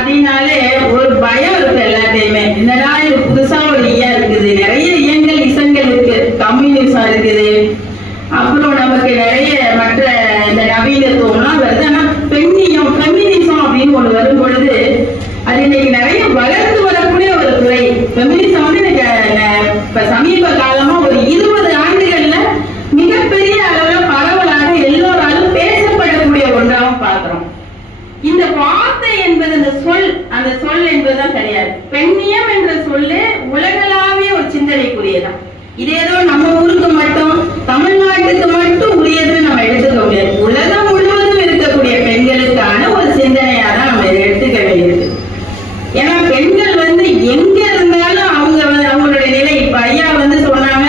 அப்படின்னாலே ஒரு பயம் இருக்கு எல்லாத்தையுமே. என்னடா இது புதுசா ஒரு ஈயா இருக்குது, நிறைய இயங்கள் இசங்கள் இருக்கு, கம்யூனிசம் இருக்குது, அப்புறம் நமக்கு நிறைய மற்ற இந்த நவீனத்துவம்லாம் வருது. ஆனா பெண்ணியம் ஃபெமினிசம் அப்படின்னு ஒண்ணு வரும் பொழுது அது இன்னைக்கு நிறைய வளர்ந்து வரக்கூடிய ஒரு துறை. ஃபெமினிசம் வந்து எனக்கு இப்ப சமீப காலமா ஒரு 20 ஆண்டுகள்ல மிகப்பெரிய அளவுல பரவலாக எல்லோராலும் பேசப்படக்கூடிய ஒன்றாகவும் பார்க்கிறோம். இந்த வார்த்தை என்பது அந்த சொல் என்பதுதான் கிடையாது. பெண்ணியம் என்ற சொல்லு உலகளாவிய ஒரு சிந்தனைக்குரியதான். இது ஏதோ நம்ம ஊருக்கு மட்டும் தமிழ்நாட்டுக்கு மட்டும் உரியதுன்னு நம்ம எடுத்துக்க முடியாது. உலகம் முழுவதும் இருக்கக்கூடிய பெண்களுக்கான ஒரு சிந்தனையா தான் நம்ம எடுத்துக்க வேண்டியிருக்கு. ஏன்னா பெண்கள் வந்து எங்க இருந்தாலும் அவங்களுடைய நிலை, இப்ப ஐயா வந்து சொன்னாங்க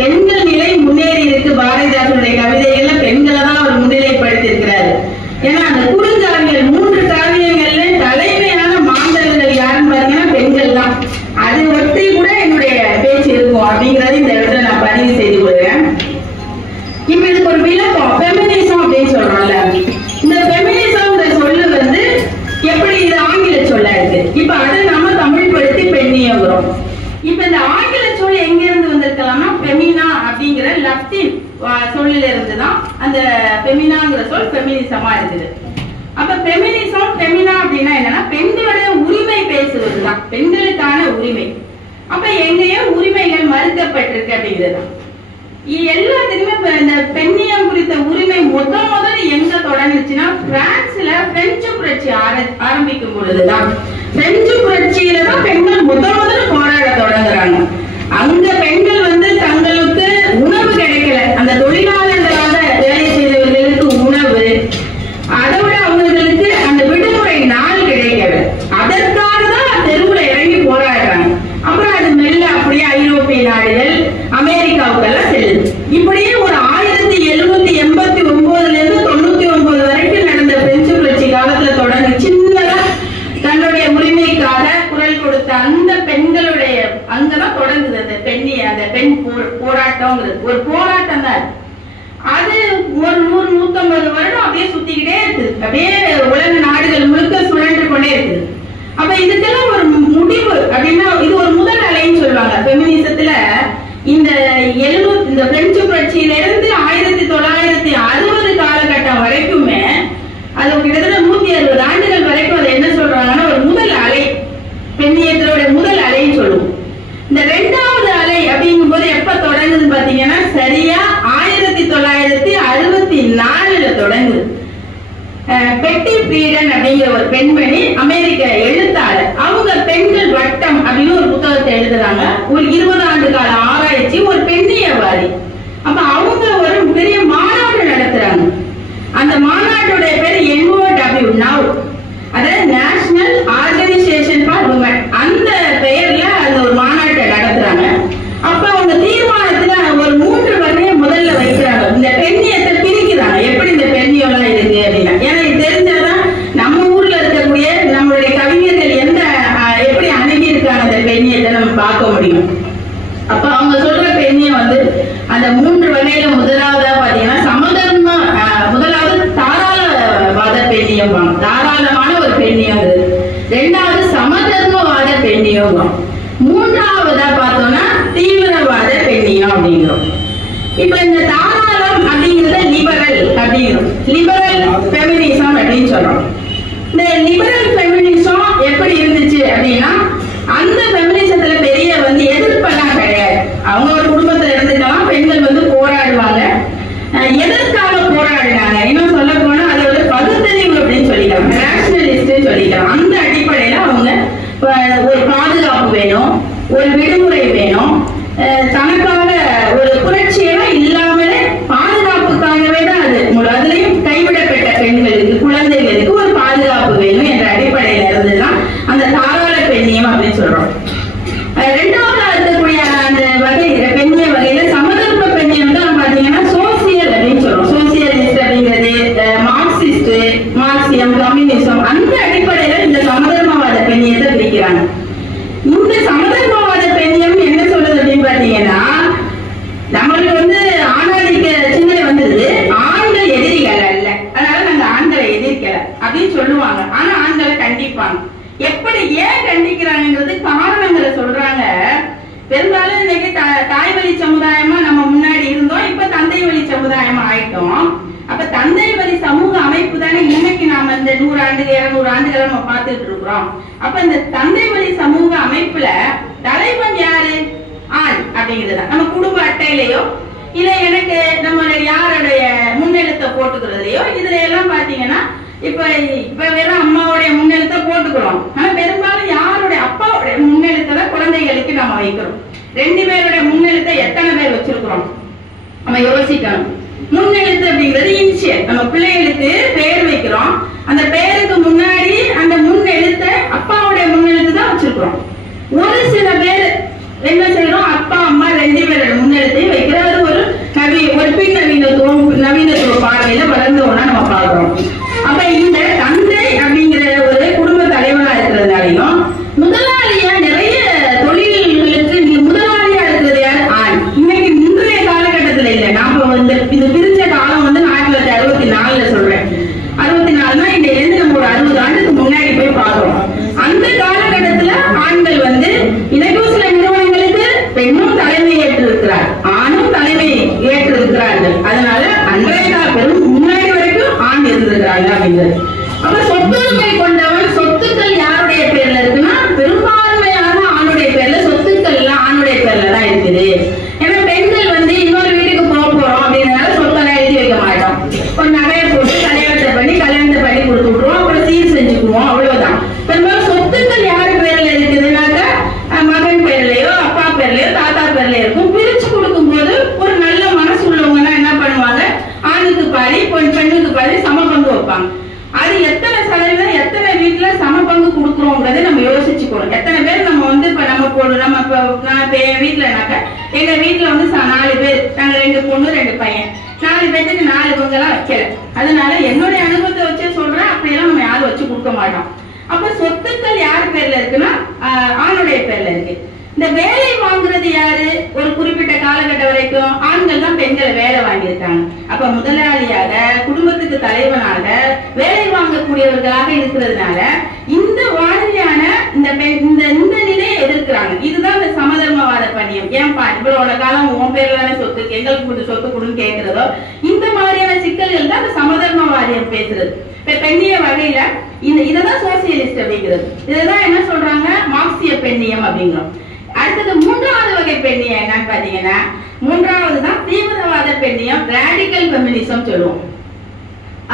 பெண்கள் நிலை முன்னேறி இருக்கு. பாரதிதாசனுடைய கவிதைகள்ல பெண்களை தான் அவர் முன்னிலைப்படுத்தி இருக்கிறாரு. ஏன்னா அந்த குறுங்காவியல் 3 காவியங்கள்ல தலைமையான மாந்தர்கள் யாருன்னு பாத்தீங்கன்னா பெண்கள் தான். அது ஒட்டி கூட என்னுடைய பேச்சு இருக்கும் அப்படிங்கறது இந்த இடத்துல நான் பதிவு செய்து கொள்கிறேன். இப்ப இதுக்கு ஒரு விளக்கம் ஃபெமினிசம் அப்படின்னு சொல்றோம்ல. இந்த ஃபெமினிசம்ங்கிற சொல்லு வந்து எப்படி இது ஆங்கில சொல்ல இருக்கு. இப்ப அதை நம்ம தமிழ் படுத்தி பெண்ணியங்கிறோம். இப்ப இந்த ஆங்கில சொல் எங்க இருந்து வந்திருக்கலாம்னா ஃபெமினா அப்படிங்கிற லத்தீன் சொல்லில இருந்துதான் அந்த ஃபெமினாங்கிற சொல் ஃபெமினிசமா இருக்குது. அப்ப ஃபெமினிசம் ஃபெமினா அப்படின்னா என்னன்னா பெண்களுடைய உரிமை பேசுவதுதான், பெண்களுக்கான உரிமை. அப்ப எங்கேயோ உரிமைகள் மறுக்கப்பட்டிருக்கு அப்படிங்கிறது எல்லாத்துக்குமே. இந்த பெண்ணியம் குறித்த உரிமை முதல்ல எங்க தொடங்குச்சுன்னா பிரான்ஸ்ல பிரெஞ்சு புரட்சி ஆரம்பிக்கும் பொழுதுதான். பிரெஞ்சு புரட்சியில தான் பெண்கள் முதல்ல போராட தொடங்குறாங்க. அங்க பெண்கள் வந்து தங்களுக்கு உணவு கிடைக்கல, அந்த தொழிலாளர்களாக வேலை செய்தவர்களுக்கு உணவு, அதோட அவங்களுக்கு அந்த விடுமுறை நாள் கிடைக்கல. அதற்காக தான் தெருவுல இறங்கி போராடுறாங்க. அப்புறம் அது மெல்ல அப்படியே ஐரோப்பிய நாடுகள் அமெரிக்காவுக்கு எல்லாம் செல்லுது. இப்படியே ஒரு 1789ல இருந்து 99 வரைக்கும் நடந்த பிரெஞ்சு புரட்சி காலத்துல தொடங்கி சின்னதா தன்னுடைய உரிமைக்காக குரல் கொடுத்த அந்த பெண்களுடைய அங்கதான் தொடங்குது அந்த பெண் போராட்டம்ங்கிறது. ஒரு போராட்டம் தான் அது. ஒரு 100-150 வருடம் அப்படியே சுத்திக்கிட்டே இருக்குது. அப்படியே உலக நாடுகள் முழுக்க சுழன்று கொண்டே இருக்குது. அப்ப இதுக்கெல்லாம் ஒரு முடிவு அப்படின்னா இது ஒரு முதல் அலைன்னு சொல்லுவாங்க ஃபெமினிசத்துல. இந்த பிரெஞ்சு புரட்சியில இருந்து 1960 காலகட்டம் வரைக்குமே, அது கிட்டத்தட்ட 160 ஆண்டுகள் வரைக்கும் அது என்ன சொல்றாங்கன்னா ஒரு முதல் அலை, பெண்ணியத்தினுடைய முதல் அலைன்னு சொல்லுவோம். இந்த 2வது அலை அப்படிங்கும் போது எப்ப தொடங்குதுன்னு பாத்தீங்கன்னா சரியா 1964ல தொடங்குது. பெட்டி ஃப்ரீடன் அப்படிங்கிற ஒரு பெண்மணி, அமெரிக்க எழுத்தாளர், அவங்க பெண்கள் வட்டம் அப்படின்னு ஒரு புத்தகத்தை எழுதுறாங்க. ஒரு 20 ஆண்டு கால ஆராய்ச்சி, ஒரு பெண்ணியவாதி. அப்ப அவங்க ஒரு பெரிய மாநாடு நடத்துறாங்க. அந்த மாநாட்டுடைய பேர் NOW, NOW, அதாவது நேஷனல் ஆர்கனைசேஷன் ஃபார் விமன். அந்த பெயர்ல அந்த ஒரு மாநாட்டை நடத்துறாங்க. அப்ப அவங்க தீர்மானத்துல ஒரு 3 வகையை முதல்ல வைக்கிறாங்க. இந்த பெண்ணியத்தை பிரிக்கிறாங்க. எப்படி இந்த பெண்ணியம் எல்லாம் இருக்கு அப்படின்னா, ஏன்னா இது தெரிஞ்சாதான் நம்ம ஊர்ல இருக்கக்கூடிய நம்மளுடைய கவிஞர்கள் எப்படி அணுகி இருக்காங்க அந்த பெண்ணியத்தை நம்ம பார்க்க முடியும். அப்ப அவங்க சொல்ற பெண்ணியம் வந்து அந்த 3 வகையில முதலாவதா பாத்தீங்கன்னா சமதர்ம, முதலாவது தாராளவாத பெண்ணியம், தாராளமான ஒரு பெண்ணியம். 2வது சமதர்மவாத பெண்ணியம். 3வதா பார்த்தோம்னா தீவிரவாத பெண்ணியம் அப்படிங்கிறோம். இப்ப இந்த தாராளம் அப்படிங்கறத லிபரல் அப்படிங்கிறோம். லிபரல் ஃபெமினிசம் அப்படின்னு சொல்றோம். இந்த லிபரல் ஃபெமினிசம் எப்படி இருந்துச்சு அப்படின்னா, அந்த ஃபெமினிசத்துல பெரிய வந்து எதிர்ப்பெல்லாம் கிடையாது. அவங்க ஒரு குடும்பத்துல இருந்துக்கலாம், பெண்கள் வந்து போராடுவாங்க. எதற்காக போராடினாங்க இன்னும் சொல்ல போனா அது ஒரு பகுத்தறிவு அப்படின்னு சொல்லிக்கலாம், நேஷனலிஸ்ட் சொல்லிக்கலாம். அந்த அடிப்படையில அவங்க ஒரு பாதுகாப்பு வேணும், ஒரு விடுமுறை வேணும், தனக்காக ஒரு புரட்சியெல்லாம் இல்லாமலே பாதுகாப்புக்காகவே தான் அது. அதுலயும் கைவிடப்பட்ட பெண்களுக்கு, குழந்தைகளுக்கு ஒரு பாதுகாப்பு வேணும் என்ற அடிப்படையில இருந்துதான் அந்த தாராள பெண்ணியம் அப்படின்னு சொல்றோம். 2வது இருக்கக்கூடிய அந்த வகை பெண்ணிய வகையில சமதர்ம பெண்ணியம் தான் பாத்தீங்கன்னா சோசியல் அப்படின்னு சொல்றோம். சோசியலிஸ்ட் அப்படிங்கிறது மார்க்சியம், கம்யூனிசம், அந்த அடிப்படையில இந்த சமதர்மவாத பெண்ணியத்தை பிரிக்கிறாங்க. இந்த சமதர்மவாத பெண்ணியம் என்ன சொல்றது அப்படின்னு பாத்தீங்கன்னா, நம்மளுக்கு வந்து ஆணாதிக்க சிந்தனை வந்தது, ஆண்கள் எதிரிகள் அல்ல, அதனால நாங்க ஆண்களை எதிர்க்கல அப்படின்னு சொல்லுவாங்க. ஆனா ஆண்களை கண்டிப்பாங்க. எப்படி ஏன் கண்டிக்கிறாங்கிறது காரணங்களை சொல்றாங்க. பெரும்பாலும் இன்னைக்கு தாய் வழி சமுதாயமா நம்ம முன்னாடி இருந்தோம், இப்ப தந்தை வழி சமுதாயமா ஆயிட்டோம். அப்ப தந்தை வழி சமூக அமைப்பு தானே இன்னைக்கு நாம இந்த 100 ஆண்டுகள் 200 ஆண்டுகளை நம்ம பார்த்துட்டு இருக்கிறோம். அப்ப இந்த தந்தை வழி சமூக அமைப்புல தலைவன் யாரு? ஆண் அப்படிங்கிறதுதான். நம்ம குடும்ப அட்டையிலையோ இல்ல எனக்கு நம்ம யாருடைய முன்னெழுத்தை போட்டுக்கிறதுலையோ இதுல எல்லாம் பாத்தீங்கன்னா இப்ப வெறும் அம்மாவுடைய முன்னெழுத்தை போட்டுக்கிறோம். ஆனா பெரும்பாலும் யாருடைய அப்பாவுடைய முன்னெழுத்தை தான் குழந்தைகளுக்கு நம்ம வைக்கிறோம். 2 பேருடைய முன்னெழுத்தை எத்தனை பேர் வச்சிருக்கிறோம் நம்ம யோசிக்கணும். முன்னெழுத்து அப்படிங்கிறது இனிஷியல். நம்ம பிள்ளைகளுக்கு பேர் வைக்கிறோம், அந்த பேருக்கு முன்னாடி அந்த முன்னெழுத்தை அப்பாவுடைய முன்னெழுத்து தான் வச்சிருக்கிறோம். ஒரு சில பேர் என்ன செய்யறோம், அப்பா அம்மா 2 பேரோட முன்னெழுத்தையும் வைக்கிறது ஒரு பின் நவீனத்துவ பார்வையில வளர்ந்தோம்னா நம்ம பாக்குறோம். அப்ப இந்த தந்தை அப்படிங்கிற ஒரு குடும்ப தலைவனா இருக்கிறதுனாலையும் முதலாளியா நிறைய தொழில்களுக்கு முதலாளியா இருக்கிறது யாரு? ஆண். இன்னைக்கு இன்றைய காலகட்டத்துல இல்ல, நாம வந்து இது பிரிச்ச காலம் வந்து 1964 சொல்றேன். 64னா இன்னைக்கு இருந்து நம்ம ஒரு 60 ஆண்டுக்கு முன்னாடி போய் பாக்குறோம். அந்த காலகட்டத்துல ஆண்கள் வந்து இன்னைக்கு சில நிறுவனங்களுக்கு பெண்ணும் தலைமை ஏற்று இருக்கிறார், ஆணும் தலைமை ஏற்று இருக்கிறார்கள். அதனால அன்றைய முன்னாடி வரைக்கும் ஆண் இருந்திருக்கிறாங்க அப்படிங்கிறது. அப்ப சொத்துரிமை கொண்டவன் சொத்துக்கள் யாருடைய பேர்ல இருக்குன்னா பெரும்பான்மையான ஆணுடைய பேர்ல சொத்துக்கள் எல்லாம் ஆணுடைய பேர்ல தான் இருக்குது. ஏன்னா பெண்கள் வந்து இன்னொரு வீட்டுக்கு போறோம் அப்படின்னால சொத்தெல்லாம் எழுதி வைக்க மாட்டோம். ஒரு நகையை போட்டு கல்யாணத்தை பண்ணி கொடுத்து விட்டுருவோம், அப்புறம் சீர் செஞ்சுக்குவோம், அவ்வளவுதான். பெரும்பாலும் சொத்துக்கள் யாரு பேர்ல இருக்குதுன்னாக்கா மகன் பேர்லயோ அப்பா பேர்லயோ தாத்தா பேர்ல இருக்கும். பிரிச்சு கொடுக்கும் போது ஒரு நல்ல மனசு உள்ளவங்கன்னா என்ன பண்ணுவாங்க, ஆணுக்கு பாதி பெண்ணுக்கு பாதி சம பங்கு வைப்பாங்க. அது எத்தனை சதவீதம் எத்தனை வீட்டுல சம பங்கு கொடுக்குறோங்கிறத நம்ம யோசிச்சுக்கணும். எத்தனை பேர் நம்ம வந்து இப்ப நான் என் வீட்டுலனாக்க எங்க வீட்டுல வந்து 4 பேர், நாங்க 2 பொண்ணு 2 பையன், 4 பேருக்கு 4 பங்கெல்லாம் வைக்கல. அதனால என்னுடைய அனுபவத்தை வச்சே சொல்றேன், அப்படியெல்லாம் நம்ம யாரும் வச்சு கொடுக்க மாட்டோம். அப்ப சொத்துக்கள் யார் பேர்ல இருக்குன்னா ஆணுடைய பேர்ல இருக்கு. இந்த வேலை வாங்குறது யாரு? ஒரு குறிப்பிட்ட காலகட்டம் வரைக்கும் ஆண்கள் தான் பெண்களை வேலை வாங்கியிருக்காங்க. அப்ப முதலாளியாக குடும்பத்துக்கு தலைவனாக வேலை வாங்கக்கூடியவர்களாக இருக்கிறதுனால இந்த மாதிரியான இந்த நிலையை எதிர்க்கிறாங்க. இதுதான் இந்த சமதர்மவாத பண்ணியம். ஏன்பா இவ்வளவு காலம் உன் பேர்ல தானே சொத்து, எங்களுக்கு கொஞ்சம் சொத்து கொடுன்னு கேட்கிறதோ, இந்த மாதிரியான சிக்கல்கள் தான் இந்த சமதர்மவாதியம் பேசுறது. இப்ப பெண்ணிய வகையில இததான் சோசியலிஸ்ட் அப்படிங்கிறது. இதுதான் என்ன சொல்றாங்க, மார்க்சிய பெண்ணியம் அப்படிங்கிறோம். அடுத்தது 3வது வகை பெண்ணியம் என்னன்னு பாத்தீங்கன்னா, 3வது தான் தீவிரவாத பெண்ணியம், ராடிக்கல் ஃபெமினிசம் சொல்லுவோம்.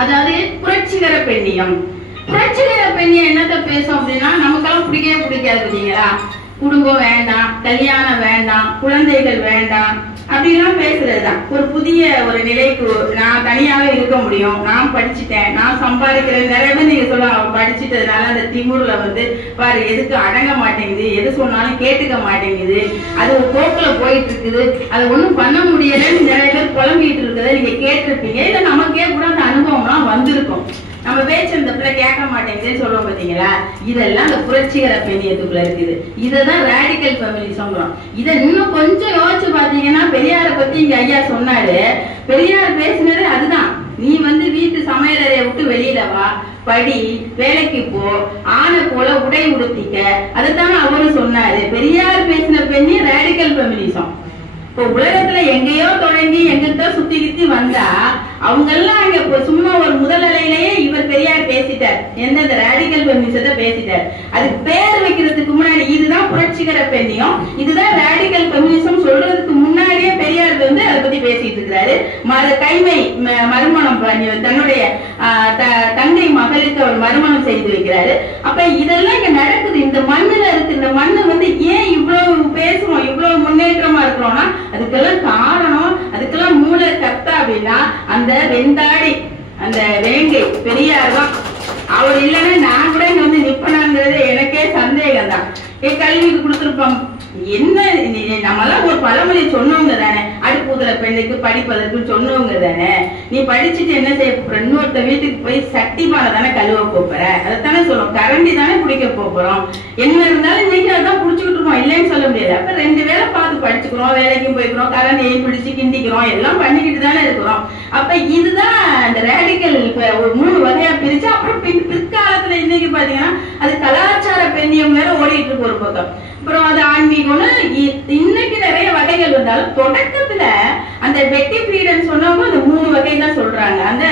அதாவது புரட்சிகர பெண்ணியம். புரட்சிகர பெண்ணியம் என்னத்த பேசும் அப்படின்னா, நமக்கெல்லாம் பிடிக்கவே பிடிக்காது பார்த்தீங்களா. குடும்பம் வேண்டாம், கல்யாணம் வேண்டாம், குழந்தைகள் வேண்டாம் அப்படிலாம் பேசுறதுதான். ஒரு புதிய ஒரு நிலைக்கு நான் தனியாவே இருக்க முடியும், நான் படிச்சுட்டேன், நான் சம்பாதிக்கிறது. நிறைய பேர் நீங்க சொல்லுவாங்க படிச்சுட்டதுனால அந்த திமுருல வந்து பாரு எதுக்கு அடங்க மாட்டேங்குது, எது சொன்னாலும் கேட்டுக்க மாட்டேங்குது, அது ஒரு போக்குல போயிட்டு இருக்குது, அதை ஒண்ணும் பண்ண முடியலன்னு நிறைய பேர் புலம்பிட்டு இருக்கிறத நீங்க கேட்டிருப்பீங்க. இல்ல நமக்கே கூட அந்த அனுபவம்லாம் வந்திருக்கும். நம்ம பேச்சு இந்த பிள்ளை கேட்க மாட்டேங்குதுன்னு சொல்லுவோம் பாத்தீங்களா. இதெல்லாம் இந்த புரட்சிகர பெண்ணியத்துக்குள்ள இருக்குது. இததான் ராடிக்கல் ஃபெமினிசம். இதை இன்னும் கொஞ்சம் யோசிச்சு பாத்தீங்கன்னா, பெரியாரை பத்தி இங்க ஐயா சொன்னாரு. பெரியார் பேசினது அதுதான். நீ வந்து வீட்டு சமையலறையை விட்டு வெளியில வா, படி, வேலைக்கு போ, ஆணை போல உடை உடுத்திக்க, அதைத்தானே அவரு சொன்னாரு. பெரியார் பேசின பெண்ணி ராடிக்கல் ஃபெமினிசம். இப்போ உலகத்துல எங்கேயோ தொடங்கி எங்கிட்ட சுத்தி கித்தி வந்தா அவங்க எல்லாம் அங்க சும்மா ஒரு முதல் அலையிலேயே இவர் பெரியார் பேசிட்டார். எந்த ராடிக்கல் ஃபெமினிசத்தை பேசிட்டார். அதுக்கு பேர் வைக்கிறதுக்கு முன்னாடி இதுதான் புரட்சிகர பெண்ணியம், இதுதான் ராடிக்கல் ஃபெமினிசம் சொல்றதுக்கு முன்னாடியே பெரியார் வந்து அதை பத்தி பேசிட்டு இருக்கிறாரு. கைமை மறுமணம் பண்ணி தன்னுடைய தங்கை மகளுக்கு அவர் மறுமணம் செய்து வைக்கிறாரு. அப்ப இதெல்லாம் இங்க நடக்குது. இந்த மண்ணுல இருக்கு. இந்த மண்ணு வந்து ஏன் இவ்வளவு பேசுறோம், இவ்வளவு முன்னேற்றமா இருக்கிறோம்னா அதுக்கெல்லாம் காரணம், அதுக்கெல்லாம் மூல கர்த்தா அப்படின்னா அந்த வெந்தாடி அந்த வேங்கை பெரியார் தான். அவர் இல்லைன்னா நான் கூட இங்க வந்து நிப்பனாங்கிறது எனக்கே சந்தேகம் தான். கல்விக்கு கொடுத்துருப்பாங்க. என்ன நம்மளாம் ஒரு பழமொழி சொன்னவங்க தானே, அடுப்பூதுல பெண்ணுக்கு படிப்பதற்கு சொன்னவங்க தானே. நீ படிச்சுட்டு என்ன செய்ய போற, இன்னொருத்த வீட்டுக்கு போய் சட்டி பானை தானே கழுவ போற, அதைத்தானே சொல்லுவோம். கரண்டி தானே குடிக்க போறோம். என்ன இருந்தாலும் இன்னைக்கு அதான் புடிச்சுக்கிட்டு இருக்கோம், இல்லைன்னு சொல்ல முடியாது. அப்ப 2 வேலை பார்த்து படிச்சுக்கிறோம், வேலைக்கும் போய்க்கிறோம், கரண்டியை பிடிச்சு கிண்டிக்கிறோம், எல்லாம் பண்ணிக்கிட்டு தானே இருக்கிறோம். அப்ப இதுதான் இந்த ரேடிக்கல் ஒரு 3 வகையா பிரிச்சு. அப்புறம் பிற்காலத்துல இன்னைக்கு பாத்தீங்கன்னா அது கலாச்சார பெண்ணியம் வேற ஓடிட்டு இருக்கு ஒரு பக்கம். அப்புறம் அது ஆன்மீகம்னு இன்னைக்கு நிறைய வகைகள் வந்தாலும் தொடக்கத்துல அந்த பெட்டி ஃப்ரீடன் சொன்னவங்க அந்த 3 வகை தான் சொல்றாங்க. அந்த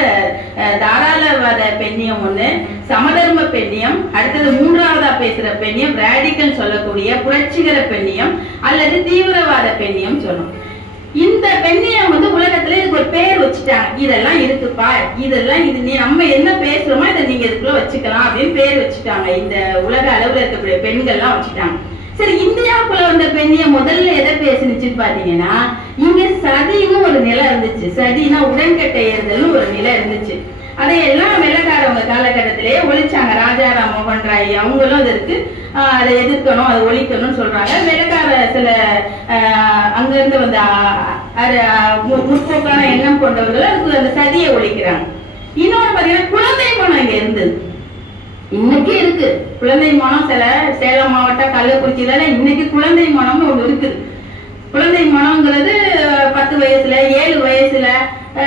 தாராளவாத பெண்ணியம் ஒண்ணு, சமதர்ம பெண்ணியம், அடுத்தது 3ஆவதா பேசுற பெண்ணியம் ராடிக்கல் சொல்லக்கூடிய புரட்சிகர பெண்ணியம் அல்லது தீவிரவாத பெண்ணியம் சொன்னோம். இந்த பெண்ணியம் வந்து உலகத்துல இதுக்கு ஒரு பேர் வச்சுட்டாங்க. இதெல்லாம் இருக்குப்பா, இதெல்லாம் இது நம்ம என்ன பேசுறோமோ இதை நீங்க இதுக்குள்ள வச்சுக்கலாம் அப்படின்னு பேர் வச்சுட்டாங்க. இந்த உலக அளவுல இருக்கக்கூடிய பெண்கள்லாம் வச்சுட்டாங்க. சரி, இந்தியாவுக்குள்ள வந்த பெண்ணியம் முதல்ல எதை பேசுனுச்சுன்னு பாத்தீங்கன்னா, இங்க சதின்னு ஒரு நிலை இருந்துச்சு. சதினா உடன்கட்டை ஏறுதல்னு ஒரு நிலை இருந்துச்சு. அதையெல்லாம் வெள்ளக்காரவங்க காலகட்டத்திலேயே ஒழிச்சாங்க. ராஜாராம் மோகன் ராய் அவங்களும் அதற்கு அதை எதிர்க்கணும், அதை ஒழிக்கணும்னு சொல்றாங்க. வெள்ளக்கார சில அங்கிருந்து வந்த முற்போக்கான எண்ணம் கொண்டவர்கள் அதுக்கு அந்த சதியை ஒழிக்கிறாங்க. இன்னொன்னு பாத்தீங்கன்னா குழந்தை மனம் இங்க இருந்தது, இன்னைக்கு இருக்கு. குழந்தை மனம் சில சேலம் மாவட்டம் கள்ளக்குறிச்சியில இன்னைக்கு குழந்தை மனம்னு ஒண்ணு இருக்குது. குழந்தை மனம்ங்கிறது 10 வயசுல 7 வயசுல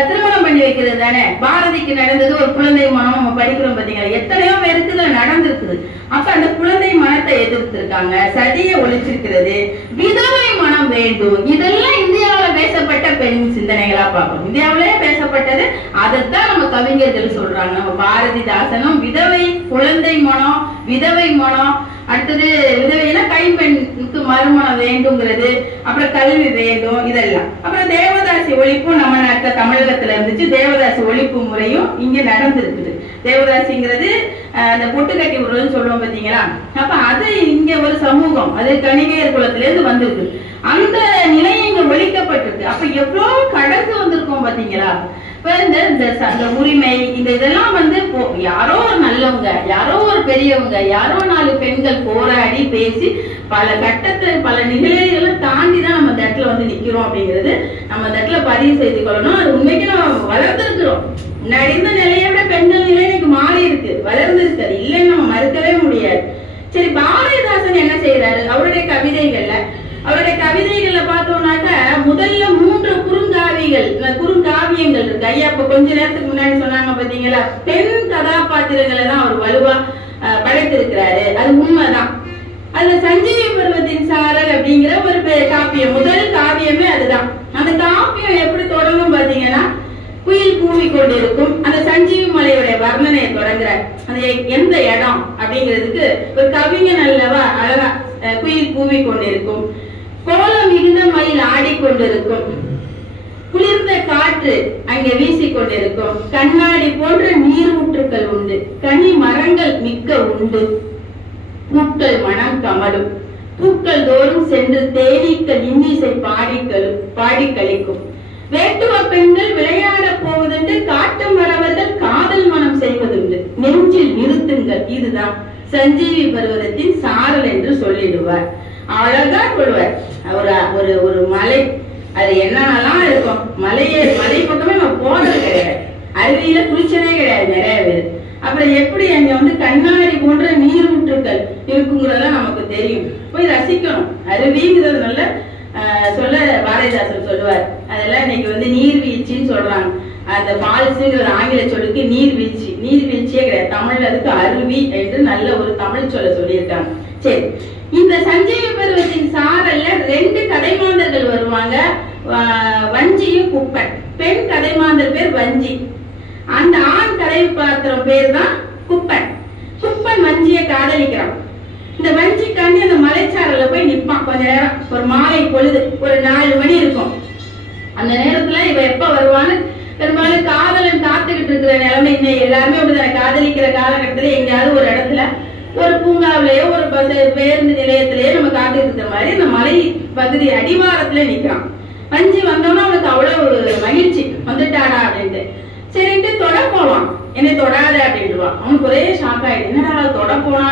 திருமணம் பண்ணி வைக்கிறது தானே. பாரதிக்கு நடந்தது ஒரு குழந்தை மனம், நம்ம படிக்கிறோம் பாத்தீங்களா, எத்தனையோ பேருக்கு இதுல நடந்திருக்குது. அப்ப அந்த குழந்தை மனத்தை எதிர்த்திருக்காங்க, சதியை ஒழிச்சிருக்கிறது, விதவை மனம் வேண்டும். இதெல்லாம் இந்தியாவில பேசப்பட்ட பெண் சிந்தனைகளா பார்க்கணும். இந்தியாவிலே பேசப்பட்டது, அதைத்தான் நம்ம கவிஞர்கள் சொல்றாங்க. நம்ம பாரதிதாசனும் விதவை குழந்தை மனம், விதவை மனம், அடுத்தது விதவைனா கைம்பெண்ணுக்கு மறுமணம் வேண்டுங்கிறது, அப்புறம் கல்வி வேண்டும், இதெல்லாம். அப்புறம் தேவதாசி ஒழிப்பும் நம்ம நாட்டுல தமிழகத்துல இருந்துச்சு. தேவதாசி ஒழிப்பு முறையும் இங்க நடந்திருக்குது. தேவதாசிங்கிறது அந்த பொட்டு கட்டி விடுறதுன்னு சொல்லுவோம் பாத்தீங்களா. அப்ப அது இங்க ஒரு சமூகம், அது கணிகையர் குலத்துல இருந்து வந்திருக்கு. அந்த நிலையை இங்க ஒழிக்கப்பட்டிருக்கு. அப்ப எவ்வளவு கடந்து வந்திருக்கோம் பாத்தீங்களா. இந்த உரிமை இந்த இதெல்லாம் வந்து யாரோ ஒரு நல்லவங்க, யாரோ ஒரு பெரியவங்க, யாரோ 4 பெண்கள் போராடி பேசி பல கட்டத்தை பல நிலைகளை தாண்டி தான் நம்ம இந்த இடத்துல வந்து நிக்கிறோம் அப்படிங்கிறது நம்ம இந்த இடத்துல பதிவு செய்து கொள்ளணும். அது உண்மைக்கு நம்ம வளர்ந்துருக்கிறோம். முன்னாடி இருந்த நிலையை விட பெண்கள் நிலை இன்னைக்கு மாறி இருக்கு, வளர்ந்துருக்கு. அது இல்லைன்னு நம்ம மறுக்கவே முடியாது. சரி, பாரதிதாசன் என்ன செய்யறாரு? அவருடைய கவிதைகள்ல பார்த்தோம்னாக்க முதல்ல 3 குறுங்காவியங்கள் இருக்கு. ஐயா இப்ப கொஞ்ச நேரத்துக்கு முன்னாடி சொன்னாங்க பாத்தீங்களா, பெண் கதாபாத்திரங்களை தான் அவர் வலுவா படைத்திருக்கிறாரு. அது உண்மைதான். அதுல சஞ்சீவி பருவத்தின் சாரல் அப்படிங்கிற ஒரு காப்பியம், முதல் காவியமே அதுதான். அந்த காப்பியம் எப்படி தொடங்கும் பாத்தீங்கன்னா, குயில் கூவி கொண்டிருக்கும். அந்த சஞ்சீவி மலையுடைய வர்ணனையை தொடங்குற அந்த எந்த இடம் அப்படிங்கிறதுக்கு ஒரு கவிஞன் அல்லவா அழகா குயில் கூவி கொண்டிருக்கும், கோலம் மிகுந்த மயில் ஆடிக்கொண்டிருக்கும், குளிர்ந்த காற்று அங்கே வீசிக்கொண்டிருக்கும், கண்ணாடி போன்ற நீரூற்றுக்கள் உண்டு, கனி மரங்கள் மிக்க உண்டு, பூக்கள் மனம் கமலும், பூக்கள் தோறும் சென்று தேனீக்கள் இன்னிசை பாடி கழிக்கும், வேட்டுவ பெண்கள் விளையாட போவதுண்டு, காட்டு மரவர்கள் காதல் மனம் செய்வதுண்டு, நெஞ்சில் நிறுத்துங்கள். இதுதான் சஞ்சீவி பருவத்தின் சாரல் என்று சொல்லிடுவார். அழகா சொல்லுவார். ஒரு மலை, அது என்னென்னலாம் இருக்கும், மலை பக்கமே நம்ம போனது கிடையாது, அருவியில குளிச்சதே கிடையாது நிறைய பேர். அப்புறம் எப்படி அங்க வந்து கண்ணாடி போன்ற நீரூற்றுக்கள் இருக்குங்கிறதெல்லாம் நமக்கு தெரியும். போய் ரசிக்கணும். அருவிங்கிறது நல்ல சொல்ல பாரதிதாசன் சொல்லுவார். அதெல்லாம் இன்னைக்கு வந்து நீர்வீழ்ச்சின்னு சொல்றாங்க. அந்த ஃபால்ஸுங்கிற ஆங்கில சொல்லுக்கு நீர்வீழ்ச்சியே கிடையாது. தமிழ்ல அதுக்கு அருவி என்று நல்ல ஒரு தமிழ் சொல்ல சொல்லியிருக்காங்க. சரி, இந்த சஞ்சீவி பருவத்தின் சாரல்ல 2 கதைமாந்தர்கள் வருவாங்க, வஞ்சியும் குப்பன். பெண் கதைமாந்தர் பேர் வஞ்சி, அந்த ஆண் கதை பாத்திரம் பேர் தான் குப்பன். குப்பன் வஞ்சியை காதலிக்கிறான். இந்த வஞ்சிக்காண்டி அந்த மலைச்சாரல போய் நிப்பான் கொஞ்ச நேரம். ஒரு மாலை பொழுது ஒரு 4 மணி இருக்கும். அந்த நேரத்துல இவ எப்ப வருவான்னு பெரும்பாலும் காதலன் காத்துக்கிட்டு இருக்கிற நிலைமை. இன்னும் எல்லாருமே அப்படிதான், காதலிக்கிற காலகட்டத்துல எங்கேயாவது ஒரு இடத்துல ஒரு பூங்காவிலேயோ ஒரு பேருந்து நிலையத்திலேயோ நம்ம காத்துட்டு இருக்கிற மாதிரி அந்த மலை பகுதி அடிவாரத்துல நிக்கிறான். வஞ்சி வந்தோம்னா அவனுக்கு அவ்வளவு மகிழ்ச்சி, வந்துட்டாடா அப்படின்ட்டு. சரின்ட்டு தொட போவான். என்னை தொடாத அப்படின்ட்டுவான். அவனுக்கு ஒரே ஷாக் ஆயிடுது. என்னடா தொட போனா,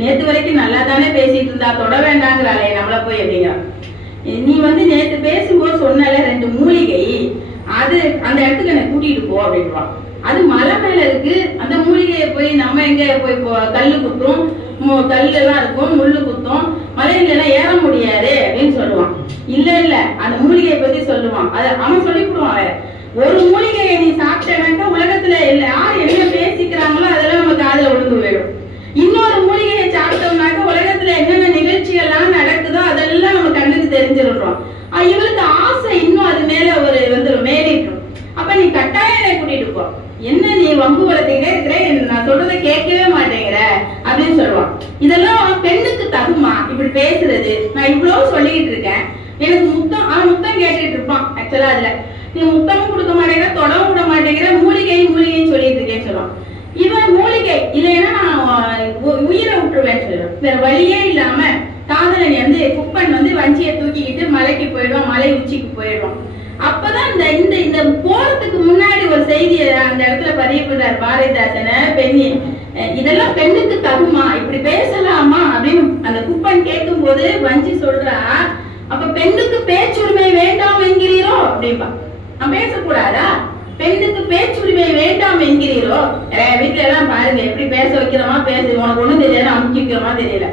நேத்து வரைக்கும் நல்லா தானே பேசிட்டு இருந்தா, தொட வேண்டாங்கிறாளே நம்மள போய் அப்படிங்கிறான். நீ வந்து நேத்து பேசும்போது சொன்னால 2 மூலிகை, அது அந்த இடத்துக்கு என்னை கூட்டிட்டு போ அப்படின்வான். அது மலை மேல இருக்கு, அந்த மூலிகையை போய் நம்ம எங்க போய் கல்லு குத்தும், கல்லு எல்லாம் இருக்கும், முள்ளு குத்தும், மலையில எல்லாம் ஏற முடியாது அப்படின்னு சொல்லுவான். இல்ல அந்த மூலிகையை பத்தி சொல்லுவான். அது அவன் சொல்லிவிடுவான். வேற ஒரு மூலிகையை நீ சாப்பிட்டேனாக்கா உலகத்துல யார் என்ன பேசிக்கிறாங்களோ அதெல்லாம் நம்ம காதுல விழுந்து போயிடும். இன்னொரு மூலிகையை சாப்பிட்டோம்னாக்க உலகத்துல சொல்லுவான். இதெல்லாம் பெண்ணுக்கு தகுமா இப்படி பேசுறது? நான் இவ்வளவு சொல்லிட்டு இருக்கேன், எனக்கு முத்தம் கேட்டுட்டு இருப்பான். ஆக்சுவலா அதுல நீ முத்தமும் கொடுக்க மாட்டேங்கிற, தொடவும் விட மாட்டேங்கிற, மூலிகைன்னு சொல்லிட்டு இருக்கேன்னு சொல்லுவான். இவன் மூலிகை இல்லைன்னா நான் உயிரை விட்டுருவேன்னு சொல்லுவான். வேற வழியே இல்லாம காதலன் வந்து குப்பன் வந்து வஞ்சியை தூக்கிக்கிட்டு மலைக்கு போயிடுவான், மலை உச்சிக்கு போயிடுவான். அப்பதான் இந்த போறதுக்கு முன்னாடி ஒரு செய்தியை அந்த இடத்துல பதிவு பண்றாரு பாரதிதாசன. பெண்ணி இதெல்லாம் பெண்ணுக்கு தகுமா, இப்படி பேசலாமா அப்படின்னு அந்த குப்பன் கேட்கும் போது வஞ்சி சொல்றா, அப்ப பெண்ணுக்கு பேச்சுரிமை வேண்டாம் என்கிறீரோ அப்படின்பா. நான் பேசக்கூடாதா? பெண்ணுக்கு பேச்சுரிமை வேண்டாம் என்கிறீரோ? வீட்டுல எல்லாம் பாருங்க எப்படி பேச வைக்கிறோமா, பேசு உனக்கு ஒண்ணும் தெரியல, அமுக்கிக்கிறோமா தெரியல.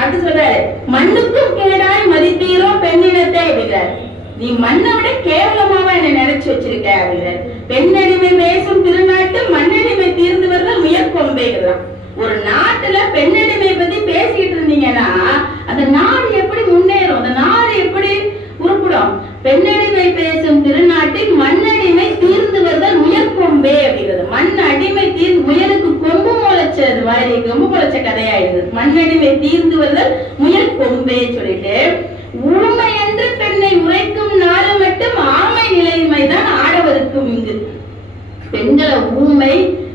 அது சொல்றாரு, மண்ணுக்கும் கேடாய் மதிப்பீரோ பெண்ணினத்தை அப்படிங்கிறாரு. நீ மண்ணை விட கேவலமாவா என்ன நினைச்சு வச்சிருக்க அப்படிங்கிறாரு. பெண்ணடிமை பேசும் திருநாட்டு மண்ணடிமை தீர்ந்து வருதல் முயற்கொம்பேங்கிறான். ஒரு நாட்டுல பெண்ணடிமை பத்தி பேசிட்டு இருந்தீங்கன்னா அந்த நாடு எப்படி முன்னேறும், அந்த நாடு எப்படி உருப்பிடும்? பெண்ணடிமை பேசும் திருநாட்டில் மண்ணடிமை தீர்ந்து வருதல் முயற்கொம்பே அப்படிங்கிறது. மண் அடிமை தீர்ந்து முயலுக்கு கொம்பு முளைச்சது மாதிரி கொம்பு முளைச்ச கதையாயிடுது. மண்ணடிமை தீர்ந்து வருதல் முயற்கொம்பே சொல்லிட்டு, ஊமை என்று பெண்ணை உரைக்கும் நாடு மட்டும் ஆமை நிலைமைதான் ஆடவருக்கும். இங்கு பெண்களை ஊமை,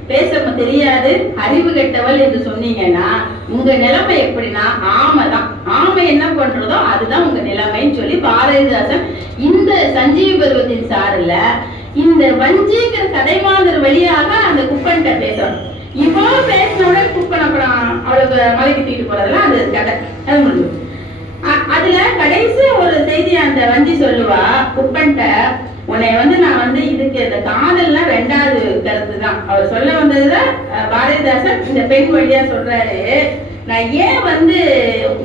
பேச தெரியாது, அறிவு கெட்டவள் என்று சொன்னீங்கன்னா உங்க நிலைமை எப்படின்னா ஆமைதான். ஆமை என்ன பண்றதோ அதுதான் உங்க நிலைமைன்னு சொல்லி பாரதிதாசன் இந்த சஞ்சீவி பருவத்தின் சாரில் இந்த வஞ்சிங்கிற கதை மாதிரி வழியாக அந்த குப்பன்கிட்ட பேசணும். இவ்வளவு பேசினோட குப்பன் அப்புறம் அவளுக்கு மலைக்கு தூக்கிட்டு போறதெல்லாம் அது கதை, அது முடியும். அதுல கடைசி ஒரு செய்தி அந்த வஞ்சி சொல்லுவா குப்பன்ட்ட, உன்னை வந்து நான் வந்து இதுக்கு இந்த காதல்லாம் ரெண்டாவது கருத்து தான். அவர் சொல்ல வந்ததுதான் பாரதிதாசன் இந்த பெண் வழியா சொல்றாரு. நான் ஏன் வந்து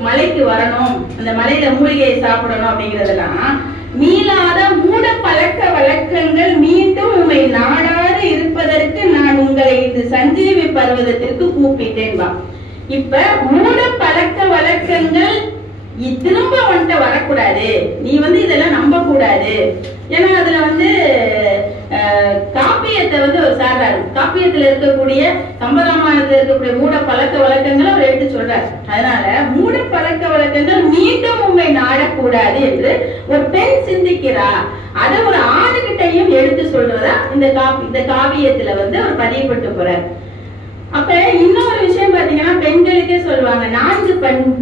மலைக்கு வரணும், அந்த மலையில மூலிகையை சாப்பிடணும் அப்படிங்கறதெல்லாம் மீளாத மூட பழக்க வழக்கங்கள் மீண்டும் உண்மை நாடாது இருப்பதற்கு நான் உங்களை இது சஞ்சீவி பர்வதத்திற்கு கூப்பிட்டேன்பா. இப்ப மூட பழக்க வழக்கங்கள் திரும்ப வந்துட்டு வரக்கூடாது, நீ வந்து இதெல்லாம் நம்ப கூடாது. ஏன்னா அதுல வந்து காப்பியத்தை வந்து ஒரு சார்றாரு. காப்பியத்துல இருக்கக்கூடிய கம்பராமாயணத்துல இருக்கக்கூடிய மூட பழக்க வழக்கங்களை அவர் எடுத்து சொல்றாரு. அதனால மூட பழக்க வழக்கங்கள் மீண்டும் உண்மை நாடக்கூடாது என்று ஒரு பெண் சிந்திக்கிறா. அதை ஒரு ஆணுகிட்டையும் எடுத்து சொல்றதா இந்த காவியத்துல வந்து அவர் பதியப்பட்டு போறார். அப்ப இன்னொரு விஷயம் பாத்தீங்கன்னா பெண்களுக்கே சொல்லுவாங்க 4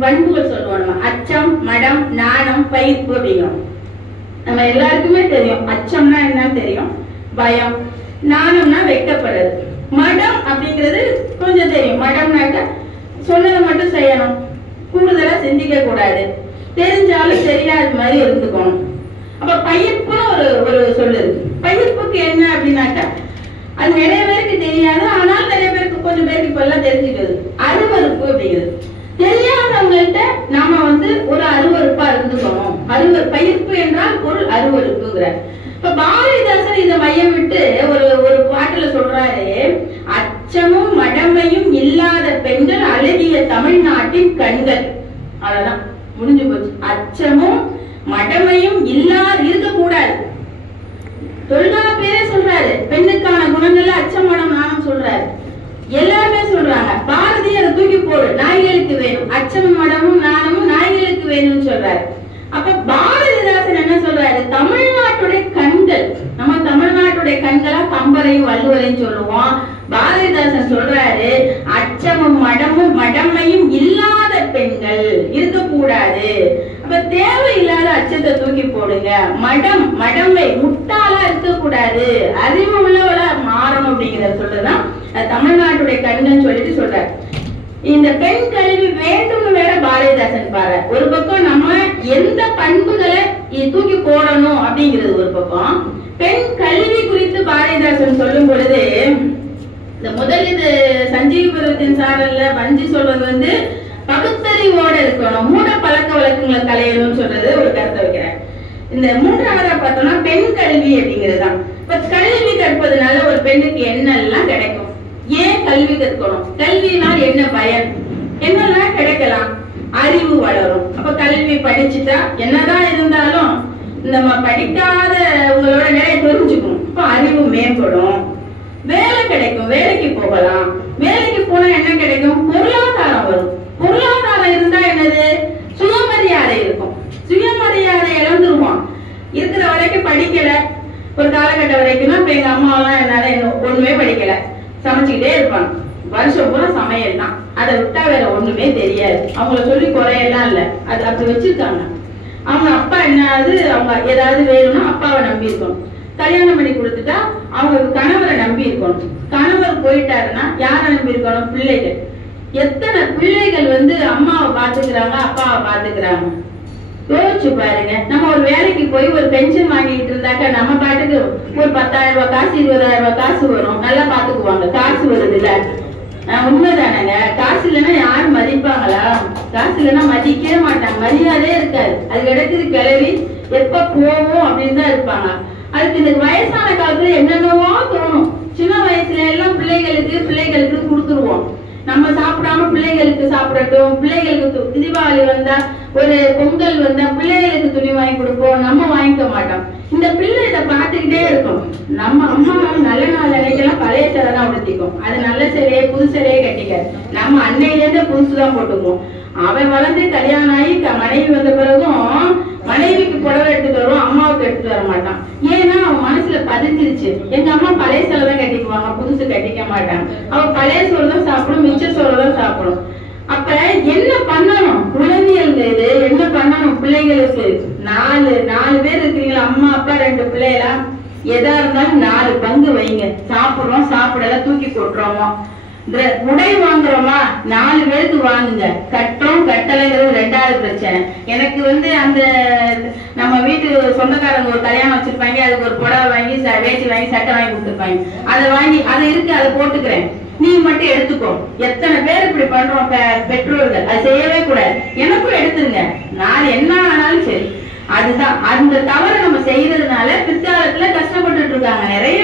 பண்புகள் சொல்லுவாங்க. அச்சம், மடம், நாணம், பயிர்ப்பு அப்படிங்கிறோம். நம்ம எல்லாருக்குமே தெரியும் அச்சம்னா என்னன்னு தெரியும், பயம். நாணம்னா வெட்கப்படுறது. மடம் அப்படிங்கிறது கொஞ்சம் தெரியும். மடம்னாக்க சொன்னதை மட்டும் செய்யணும், கூடுதலா சிந்திக்க கூடாது, தெரிஞ்சாலும் தெரியாத மாதிரி இருந்துக்கணும். அப்ப பயிர்ப்புன்னு ஒரு சொல்லுது. பயிர்ப்புக்கு என்ன அப்படின்னாக்கா அது நிறைய பேருக்கு தெரியாது, ஆனால் நிறைய பேருக்கு கொஞ்சம் பேருக்கு இப்ப எல்லாம் தெரிஞ்சுக்கிறது. அருவறுப்பு அப்படிங்கிறது தெரியாதவங்கள்ட்ட நாம வந்து ஒரு அருவறுப்பா இருந்துக்கணும். பயிர்ப்பு என்றால் பொருள் அருவறுப்புங்கிற. இப்ப பாரதிதாசன் இதை மையம் விட்டு ஒரு பாட்டுல சொல்றாரு, அச்சமும் மடமையும் இல்லாத பெண்கள் அழகிய தமிழ்நாட்டின் கண்கள். அவ்வளவுதான், முடிஞ்சு போச்சு. அச்சமும் மடமையும் இருக்கக்கூடாது. தொல்காப்பியரே சொல்றாரு, பெண்ணுக்கான குணங்கள்ல அச்சம், மடம், நாணம் சொல்றாரு. எல்லாருமே சொல்றாங்க. பாரதி அதை தூக்கி போடு, நாய்களுக்கு வேணும். அச்சமும் மடமும் நாணமும் நாய்களுக்கு வேணும்னு சொல்றாரு. அப்ப பாரதிதாசன் என்ன சொல்றாரு, தமிழ்நாட்டுடைய கண்கள், நம்ம தமிழ்நாட்டுடைய கண்களா கம்பரையும் வள்ளுவரையும் சொல்லுவோம். பாரதிதாசன் சொல்றாரு, அச்சமும் மடமையும் இல்லாத பெண்கள் இருக்கக்கூடாது. அப்ப தேவையில்லாத அச்சத்தை தூக்கி போடுங்க. மடமை முட்டாளா இருக்கக்கூடாது, அறிவு உள்ளவளா மாறணும் அப்படிங்கிறத சொல்றதுதான் தமிழ்நாட்டுடைய கண்கள் சொல்லிட்டு சொல்றாரு. இந்த பெண் கல்வி வேண்டும்னு வேற பாரதிதாசன் பாரு. ஒரு பக்கம் நம்ம எந்த பண்புகளை தூக்கி போடணும் அப்படிங்கிறது ஒரு பக்கம். பெண் கல்வி குறித்து பாரதிதாசன் சொல்லும் பொழுது இந்த முதல் இது சஞ்சீவி பருவத்தின் சாரல்ல வஞ்சி சொல்றது வந்து பகுத்தறிவோட இருக்கணும், மூட பழக்க வழக்கங்களை கலையணும்னு சொல்றது ஒரு கருத்தை வைக்கிறேன். இந்த மூன்றாவதா பார்த்தோம்னா பெண் கல்வி அப்படிங்கிறது தான். இப்ப கல்வி கற்பதனால ஒரு பெண்ணுக்கு என்னெல்லாம் கிடைக்கும், ஏன் கல்வி கற்கணும், கல்வினால் என்ன பயன், என்னெல்லாம் கிடைக்கலாம், அறிவு வளரும். அப்ப கல்வி படிச்சுட்டா என்னதான் இருந்தாலும் நம்ம படிக்காத உங்களோட நிறைய தெரிஞ்சுக்கணும். இப்ப அறிவு மேம்படும், வேலை கிடைக்கும், வேலைக்கு போகலாம். வேலைக்கு போனா என்ன கிடைக்கும், பொருளாதாரம் வரும். படிக்கல ஒரு காலகட்டம் வரைக்கும். இப்ப எங்க அம்மாவெல்லாம் என்னால ஒண்ணுமே படிக்கல, சமைச்சுக்கிட்டே இருப்பாங்க. வருஷம் பூரா சமையல் தான், அதை விட்டா வேற ஒண்ணுமே தெரியாது. அவங்கள சொல்லி குறையெல்லாம் இல்ல, அது அப்படி வச்சிருக்காங்க. அவங்க அப்பா என்னது, அவங்க ஏதாவது வேணும்னா அப்பாவை நம்பி இருக்கணும். கல்யாணம் பண்ணி கொடுத்துட்டா அவங்க கணவரை நம்பி இருக்கணும். கணவர் போயிட்டாருன்னா யாரை நம்பி இருக்கணும்? பிள்ளைகள். எத்தனை பிள்ளைகள் அம்மாவை பாத்துக்கிறாங்க, அப்பாவை பாத்துக்கிறாங்க. யோசிச்சு பாருங்க. நம்ம ஒரு வேலைக்கு போய் ஒரு பென்ஷன் வாங்கிட்டு இருந்தாக்க நம்ம பாட்டுக்கு ஒரு 10,000 ரூபாய் காசு 20,000 ரூபாய் காசு வரும், நல்லா பாத்துக்குவாங்க. காசு வருது இல்ல, உண்மைதானங்க. காசு இல்லைன்னா யாரும் மதிப்பாங்களா? காசு இல்லைன்னா மதிக்கவே மாட்டாங்க, மரியாதையே இருக்காது. அது கிடைச்சது கிளவி எப்ப போவோம் அப்படின்னு தான் இருப்பாங்க. அதுக்கு இந்த வயசான காலத்துல என்னென்னவோ தோணும். சின்ன வயசுல எல்லாம் பிள்ளைகளுக்கு கொடுத்துருவோம். நம்ம சாப்பிடாம பிள்ளைகளுக்கு சாப்பிடட்டும், பிள்ளைகளுக்கு தீபாவளி வந்தா ஒரு பொங்கல் வந்தா பிள்ளைகளுக்கு துணி வாங்கி கொடுப்போம், நம்ம வாங்கிக்க மாட்டோம். இந்த பிள்ளை இதை பார்த்துக்கிட்டே இருக்கும். நம்ம அம்மா நல்ல நாள் நினைக்கலாம் பழைய சேலை தான் உடுத்திக்கும், அது நல்ல சேலையே புது சேலையே கட்டிக்காது. நம்ம அன்னையிலேருந்து புதுசுதான் போட்டுக்குவோம். அவன் வளர்ந்து கல்யாணம் ஆகி மனைவி வந்த பிறகும் மனைவிக்கு புடவை எடுத்துட்டு வருவோம், அம்மாவுக்கு எடுத்துட்டு வர மாட்டான். ஏன்னா அவன் மனசுல பதிஞ்சிருச்சு, எங்க அம்மா பழைய சேலை தான் கட்டிக்குவாங்க, புதுசு கட்டிக்க மாட்டாங்க. அவன் பழைய சோறு தான் சாப்பிடும், மிச்ச சோறு தான் சாப்பிடும். அப்ப என்ன பண்ணணும்? உளவியல் இது என்ன பண்ணணும்? பிள்ளைகளுக்கு நாலு பேர் இருக்கிறீங்களா, அம்மா அப்பா 2 பிள்ளைகளா, எதா இருந்தாலும் 4 பங்கு வைங்க. சாப்பிடுறோம் சாப்பிடல தூக்கி கொட்டுறோமோ, உடை வாங்குறோமா 4 பேருக்கு வாங்குங்க. கட்டுறோம் கட்டலைங்கிறது 2வது பிரச்சனை. எனக்கு அந்த நம்ம வீட்டு சொந்தக்காரங்க ஒரு கல்யாணம் வச்சிருப்பாங்க, அதுக்கு ஒரு புடவை வாங்கி வேட்டி வாங்கி சட்டை வாங்கி கொடுத்துருப்பாங்க. அதை வாங்கி அது இருக்கு, அதை போட்டுக்கிறேன், நீ மட்டும் எடுத்துக்கோ. எத்தனை பேர் இப்படி பண்றோம் பெற்றோர்கள். அது செய்யவே கூடாது, எனக்கும் எடுத்துருங்க, நான் என்ன ஆனாலும் சரி. அதுதான் அந்த தவறு நம்ம செய்யறதுனால பிற்காலத்துல கஷ்டப்பட்டு இருக்காங்க நிறைய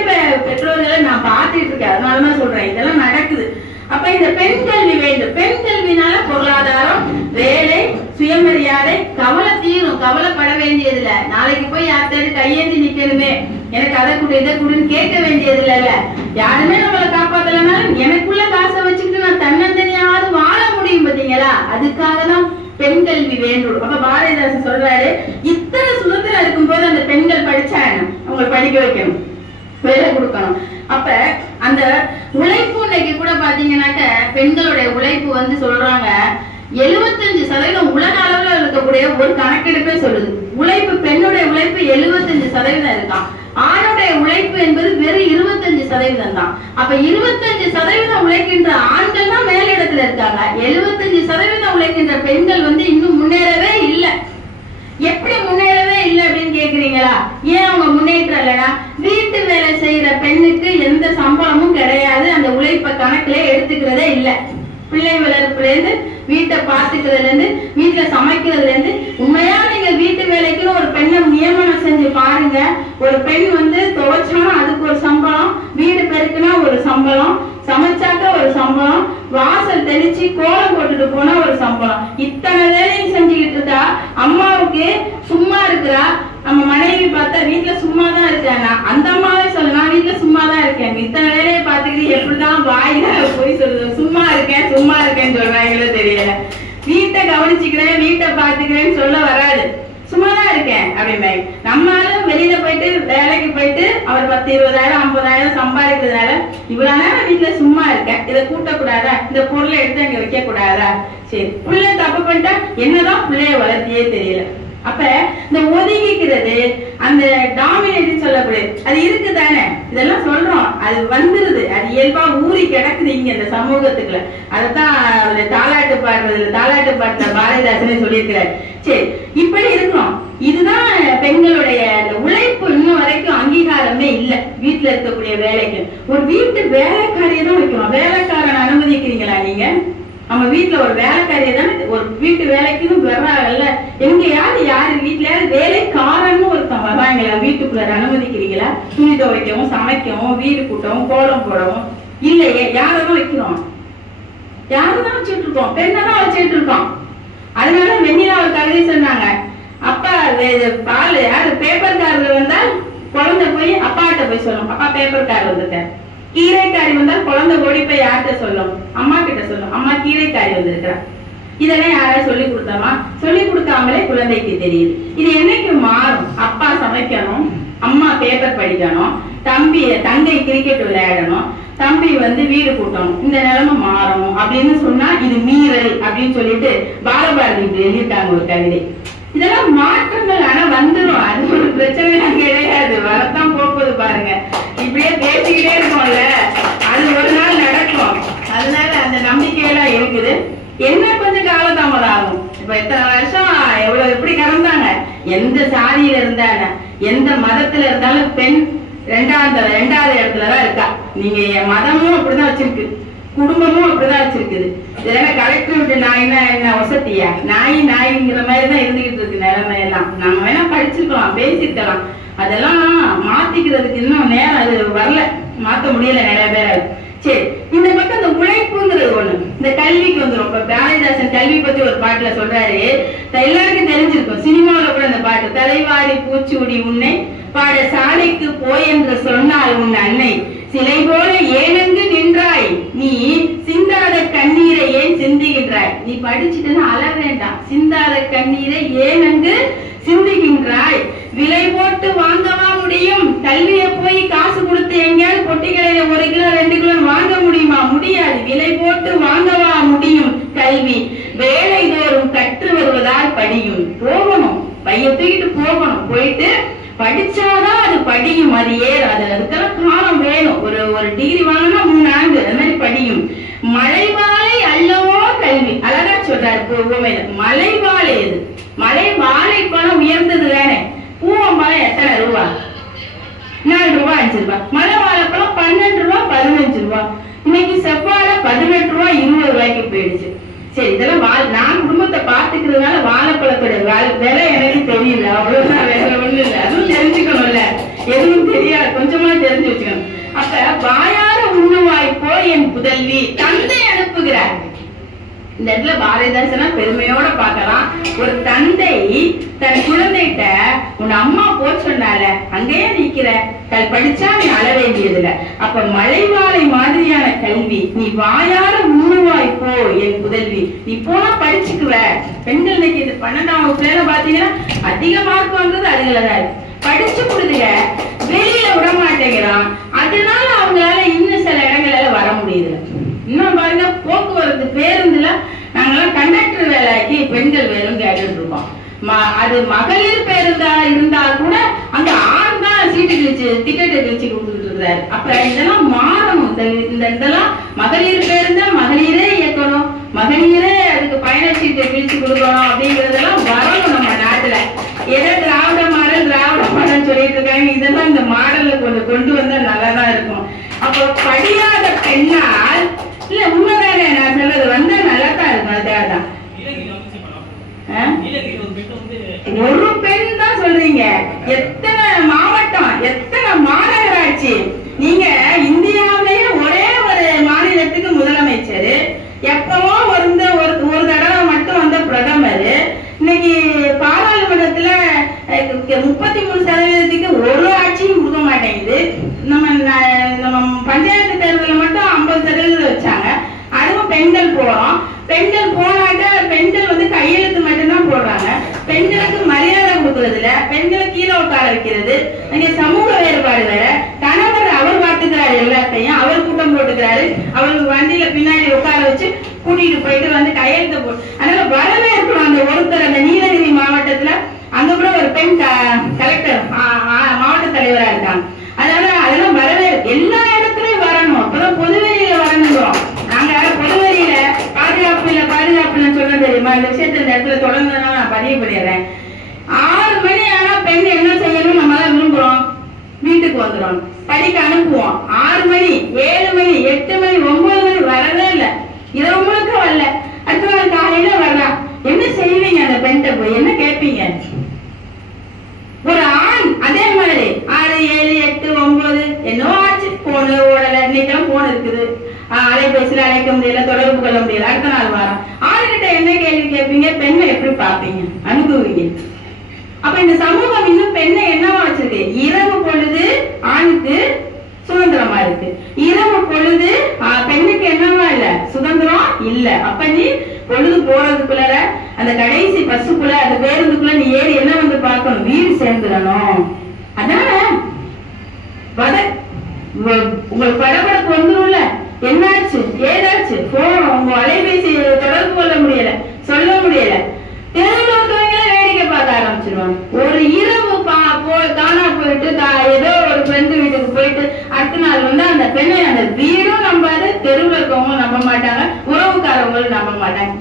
பெற்றோர்களை நான் பார்த்துட்டு இருக்கேன். அதனாலதான் சொல்றேன், இதெல்லாம் நடக்குது. அப்ப இந்த பெண் கல்வி வேண்டும். பெண் கல்வினால பொருளாதாரம், வேலை, சுயமரியாதை, கவலை தீரும். கவலைப்பட வேண்டியது இல்ல. நாளைக்கு போய் யார்கிட்ட கையேந்தி நிக்கணுமே, எனக்கு அதை கூட இதை கூடன்னு கேட்க வேண்டியது இல்ல. யாருமே நம்மளை காப்பாத்தலனாலும் எனக்குள்ள காசை வச்சுக்கிட்டு நான் தன்னந்தனியாவது வாழ முடியும். பாத்தீங்களா? அதுக்காக தான் பெண் கல்வி வேண்டும். அப்ப பாரதிதாசன் சொல்றாரு, இத்தனை சுதந்திரம் இருக்கும் போது அந்த பெண்கள் படிச்சா அவங்க படிக்க வைக்கணும், வேலை கொடுக்கணும். அப்ப அந்த உழைப்பு இன்னைக்கு கூட பாத்தீங்கன்னாக்க பெண்களுடைய உழைப்பு சொல்றாங்க 75% உலக அளவுல இருக்கக்கூடிய ஒரு கணக்கெடுப்பே சொல்லுது. உழைப்பு பெண்ணுடைய உழைப்பு 75% இருக்கான். ஆணுடைய உழைப்பு என்பது வெறும் 25% தான். அப்ப 25% உழைக்கின்ற ஆண்கள் தான் மேலிடத்துல இருக்காங்க. 75% உழைக்கின்ற பெண்கள் இன்னும் முன்னேறவே இல்லை. எப்படி முன்னேறவே இல்லை அப்படின்னு கேக்குறீங்களா? ஏன் அவங்க முன்னேற்றம் இல்லைன்னா, வீட்டு வேலை செய்யற பெண்ணுக்கு எந்த சம்பளமும் கிடையாது, அந்த உழைப்ப கணக்குல எடுத்துக்கிறதே இல்லை. பிள்ளை வளர்ப்புல இருந்து, வீட்டை பாத்துக்கிறதுல இருந்து, வீட்டுல சமைக்கிறதுல இருந்து, உண்மையா நீங்க வீட்டு வேலைக்குன்னு ஒரு பெண்ணை நியமனம் செஞ்சு பாருங்க. ஒரு பெண் துவைச்சானா அதுக்கு ஒரு சம்பளம், வீடு பெருக்குனா ஒரு சம்பளம், சமைச்சாக்க ஒரு சம்பளம், வாசல் தெளிச்சு கோலம் போட்டுட்டு போனா ஒரு சம்பளம். இத்தனை வேலையும் செஞ்சுக்கிட்டு இருக்கா. அம்மாவுக்கு சும்மா இருக்கிறா. நம்ம மனைவி பார்த்தா வீட்டுல சும்மாதான் இருக்கேன், அந்த அம்மாவே சொல்ல நான் வீட்டுல சும்மாதான் இருக்கேன், இத்தனை வேலையை பார்த்துக்கிட்டு எப்படிதான் வாயில போய் சொல்லுது சும்மா இருக்கேன்னு சொல்றாங்களோ தெரியல. வீட்டை கவனிச்சுக்கிறேன், வீட்டை பாத்துக்கிறேன்னு சொல்ல வராது, சும்மாதான் இருக்கேன் அப்படிமே. நம்மளாலும் வெளியில போயிட்டு வேலைக்கு போயிட்டு அவர் 10, 20,000, 50,000 சம்பாதிக்கிறதுனால இவ்வளவு நேரம் வீட்டுல சும்மா இருக்கேன், இதை கூட்டக்கூடாதா, இந்த பொருளை எடுத்து அங்க வைக்க கூடாதா, சரி பிள்ளை தப்பு பண்ணிட்டா என்னதான் பிள்ளைய வளர்த்தியே தெரியல. அப்ப இந்த ஒதுங்கிக்கிறது, அந்த டாமினேட் சொல்லக்கூடிய அது இருக்குதானே, இதெல்லாம் சொல்றோம், அது வந்துருது, அது இயல்பா ஊறி கிடக்குது இங்க இந்த சமூகத்துக்குள்ள. அதத்தான் தாலாட்டு பாட்டுல பாரதிதாசனே சொல்லியிருக்கிறார். சரி, இப்படி இருக்கணும். இதுதான் பெண்களுடைய உழைப்பு இன்னும் வரைக்கும் அங்கீகாரமே இல்லை. வீட்டுல இருக்கக்கூடிய வேலைக்கு ஒரு வீட்டு வேலைக்காரியை தான் வைக்கணும். வேலைக்காரன் அனுமதிக்கிறீங்களா நீங்க? நம்ம வீட்டுல ஒரு வேலைக்காரியை தானே ஒரு வீட்டு வேலைக்குன்னு வர்றாங்கல்ல. எங்க யாரு வீட்டுல வேலைக்காரன்னு ஒருத்தன் வர்றாங்களா? வீட்டுக்குள்ள அனுமதிக்கிறீங்களா? துணி துவைக்கவும், சமைக்கவும், வீடு கூட்டவும், கோலம் போடவும் இல்லையே. யாரதான் வைக்கிறோம்? யாருதான் வச்சுட்டு இருக்கோம்? பெண்ணதான் வச்சுட்டு இருக்கோம். அதனால வெண்ணிலா ஒரு கவிதை சொன்னாங்க, அப்பா பால் யாரு பேப்பர் காரர் வந்தால் குழந்தை போய் அப்பாட்ட போய் சொல்லும், அப்பா பேப்பர் கார் வந்துட்டேன். கீரைக்காரி வந்தா குழந்தை ஓடி போய் யார்கிட்ட சொல்லும்? அம்மா கிட்ட சொல்லும், அம்மா கீரைக்காரி வந்திருக்கிறா. இதெல்லாம் யாராவது சொல்லி கொடுத்தாமா? சொல்லி கொடுக்காமலே குழந்தைக்கு தெரியுது. இது என்னைக்கு மாறும்? அப்பா சமைக்கணும், அம்மா பேப்பர் படிக்கணும், தங்கை கிரிக்கெட் விளையாடணும், தம்பி வீடு கூட்டணும், இந்த நிலைமை மாறணும் அப்படின்னு சொன்னா இது மீறல் அப்படின்னு சொல்லிட்டு பாலபாரதி எழுதிட்டாங்க ஒரு கவிதை. இதெல்லாம் மாற்றங்கள் ஆனா வந்துடும், அது ஒரு பிரச்சனை கிடையாது, வரத்தான் போகுது பாருங்க. இப்படியே பேசிக்கிட்டே இருக்கோம்ல, அது ஒரு நாள் நடக்கும். அதனால அந்த நம்பிக்கையெல்லாம் இருக்குது. என்ன கொஞ்சம் காலதாமதம் ஆகும். இப்ப எத்தனை வருஷம் எவ்வளவு எப்படி கடந்தாங்க, எந்த சாதியில இருந்தாங்க, எந்த மதத்துல இருந்தாலும் பெண் ரெண்டாவது இடத்துலதான் இருக்கா. நீங்க மதமும் அப்படிதான் வச்சிருக்கு, குடும்பமும் அப்படிதான் வச்சிருக்குது. இதெல்லாம் கலெக்டர் விட்டு நாயினா என்ன வசதியா, நாய்ங்கிற மாதிரிதான் இருந்துகிட்டு இருக்கு நிலைமையெல்லாம். நம்ம வேணா படிச்சிருக்கலாம், பேசிருக்கலாம், அதெல்லாம் மாத்திக்கிறதுக்கு இன்னும் நேரம் அது வரல, மாத்த முடியல நிறைய பேர். சரி, இந்த பக்கம் இந்த உழைப்புங்கிறது ஒண்ணு இந்த கல்விக்கு வந்துடும். இப்ப பாரதிதாசன் கல்வி பத்தி ஒரு பாட்டுல சொல்றாரு, எல்லாருக்கும் தெரிஞ்சிருக்கும், சினிமாவில கூட அந்த பாட்டு, தலைவாரி பூச்சூடி உன்னை பாட சாலைக்கு போய் என்று சொன்னால் உன் அன்னை சிலை போல ஏனெங்கு நின்றாய், நீ சிந்தாத கண்ணீரை ஏன் சிந்துகின்றாய். நீ படிச்சுட்டுன்னு அழ வேண்டாம், சிந்தாத கண்ணீரை ஏனெங்கு சிந்துகின்றாய். விலை போட்டு வாங்கவா முடியும், கல்வியை போய் காசு கொடுத்து எங்கேயாவது பொட்டி கடையில 1 கிலோ 2 கிலோ வாங்க முடியுமா? முடியாது. விலை போட்டு வாங்கவா முடியும் கல்வி, வேலை தோறும் கற்று வருவதால் படியும். போகணும், பைய தூக்கிட்டு போகணும், போயிட்டு படிச்சாதான் அது படியும், அது ஏறாது. அதுக்கெல்லாம் காலம் வேணும். ஒரு டிகிரி வாங்கினா 3 ஆண்டு அது மாதிரி படியும். மலைவாழை அல்லவோ கல்வி, அழகா சொல்றாரு. மலைவாழை எது? மலை வாழைப்பழம் உயர்ந்தது தானே. பூவம்பழம் எத்தனை ரூபா? 4 ரூபா 5 ரூபா. மலை வாழைப்பழம் 12 ரூபா 15 ரூபா. இன்னைக்கு செவ்வாழை 18 ரூபா 20 ரூபாய்க்கு போயிடுச்சு. சரி, இதெல்லாம் நான் குடும்பத்தை பாத்துக்கிறதுனால வாழைப்பழத்தோட விலை எனக்கு தெரியல, அவ்வளவுதான், வேற ஒண்ணு இல்லை. அதுவும் தெரிஞ்சுக்கணும்ல, எதுவும் தெரியாது, கொஞ்சமா தெரிஞ்சு வச்சுக்கணும். அப்ப வாயார உண்ணுவாய்ப்போ என் புதல்வி, தந்தை அனுப்புகிறார். இந்த இடத்துல பாரதிதாசனா பெருமையோட பார்க்கலாம். ஒரு தந்தை தன் குழந்தைகிட்ட, உன் அம்மா போ சொன்னால அங்கேயே நிக்கிற, படிச்சா நீ அழ வேண்டியதுல. அப்ப மலைவாழை மாதிரியான கல்வி, நீ வாயார உண்ணுவாய் போ என் புதல்வி, நீ போனா படிச்சுக்குவ. பெண்கள் இன்னைக்கு இது 12ஆம் வகுப்புல பாத்தீங்கன்னா அதிக மார்க் வாங்குறது அதுலதான். படிச்சு கொடுத்துங்க, வெளியில விட மாட்டேங்கிறான். அதனால அவங்களால இன்னும் சில இடங்களால வர முடியுது. இன்னும் பாருங்க, போக்குவரத்து பேருந்துல நாங்கெல்லாம் கண்டக்டர் வேலைக்கு பெண்கள் வேணும் கேட்டுட்டு இருக்கோம். அது மகளிர் பேருந்தா இருந்தா கூட அங்க ஆண் தான் சீட்டு கிழிச்சு டிக்கெட் கிழிச்சு கொடுத்துட்டு இருக்கிறாரு. அப்ப இதெல்லாம் மாறணும். இந்த இதெல்லாம் மகளிர் பேருந்தா மகளிரே இயக்கணும், மகளிரே அதுக்கு பயண சீட்டை கிழிச்சு கொடுக்கணும் அப்படிங்கறதெல்லாம் வரணும் நம்ம நாட்டுல. ஏதோ திராவிட மாடல் சொல்லிட்டு இருக்காங்க, இதெல்லாம் இந்த மாடல்ல கொஞ்சம் கொண்டு வந்தா நல்லாதான் இருக்கும். அப்போ படியாத பெண்ணால் இல்ல, உண்மைதானே நான் சொல்றது, வந்தா நல்லா தான் இருக்கும். அதுதான் ஒரு பெண் தான் சொல்றீங்க, எத்தனை மாவட்டம், எத்தனை மாநகராட்சி. நீங்க இந்தியாவிலேயே ஒரே ஒரு மாநிலத்துக்கு முதலமைச்சர், எப்பவோ ஒரு தடவை மட்டும் வந்த பிரதமர், இன்னைக்கு பாராளுமன்றத்துல 33% ஒரு ஆட்சியும் கொடுக்க மாட்டேங்குது. நம்ம பஞ்சாயத்து தேர்தலில் மட்டும் 50% வச்சாங்க. அதுவும் பெண்கள் போறோம். பெண்கள் போனாக்க பெண்கள் கையெழுத்து மட்டும்தான் போடுறாங்க. பெண்களுக்கு மரியாதை கொடுக்கறது இல்ல, பெண்களை கீழே உட்கார வைக்கிறது. அங்கே சமூக வேறுபாடு வேற. கணவர் அவர் பார்த்துக்கிறாரு எல்லாத்தையும், அவர் கூட்டம் போட்டுக்கிறாரு, அவருக்கு வண்டியில பின்னாடி உட்கார வச்சு கூட்டிட்டு போயிட்டு கையெழுத்து போட்டு. அதனால வரவேற்கணும். அந்த ஒருத்தர் அந்த நீலகிரி மாவட்டத்துல அங்க கூட ஒரு பெண் கலெக்டர் மாவட்ட தலைவரா இருக்காங்க. அதனால அதெல்லாம் வரவேற்பு எல்லா இடத்துலயும் வரணும். அப்பதான் பொதுவெளியில வரணும். நாங்க பொதுவெளியில பாதுகாப்புன்னு சொல்ல தெரியுமா? இந்த விஷயத்த இந்த இடத்துல தொடர்ந்து நான் பதிவு பண்ணிடுறேன். 6 மணி ஆனா பெண் என்ன செய்யணும் நம்ம தான் விரும்புறோம், வீட்டுக்கு வந்துடும், படிக்க அனுப்புவோம். 6 மணி 7 மணி 8 மணி 9 மணி வரவே இல்லை, இரவு முழுக்க வரல. அடுத்த நாள் காலையில வரலாம். என்ன செய்வீங்க? அந்த பெண்கிட்ட போய் என்ன கேட்பீங்க? ஒரு ஆண் அதே மாதிரி 6 7 8 9 என்னோ ஆச்சு, போனு ஓடல. இன்னைக்கெல்லாம் போன் இருக்குது, அலைபேசியில அழைக்க முடியல, தொடர்பு கொள்ள முடியல. அடுத்த நாள் வாரம் ஆணுகிட்ட என்ன கேள்வி கேட்பீங்க? பெண்ணை எப்படி பார்ப்பீங்க? அனுபவிங்க. அப்ப இந்த சமூகம் இன்னும் பெண்ணை என்னவா வச்சிருக்கு? இரவு பொழுது ஆணுக்கு சுதந்திரமா இருக்கு, இரவு பொழுது பெண்ணுக்கு என்னவா இல்ல, சுதந்திரம் இல்ல. அப்ப நீ பொழுது போறதுக்குள்ள அந்த கடைசி பஸ்ஸுக்குள்ள அந்த பேருந்துக்குள்ள நீ ஏறி என்ன பார்க்கணும்? வீடு சேர்ந்துடணும். அதான உங்களுக்கு படபடப்பு வந்துரும்ல. என்னாச்சு ஏதாச்சு போன் உங்க அலைபேசி தொடர்பு கொள்ள முடியல, சொல்ல முடியல. தெருவில் ஒருத்தவங்கள வேடிக்கை பார்க்க ஆரம்பிச்சிருவாங்க. ஒரு இரவு காணா போயிட்டு ஏதோ ஒரு ஃப்ரெண்டு வீட்டுக்கு போயிட்டு அடுத்த நாள் வந்து அந்த பெண்ணை அந்த வீடும் நம்பாது, தெருவில் இருக்கவங்களும் நம்ப மாட்டாங்க, உறவுக்காரவங்களும் நம்ப மாட்டாங்க.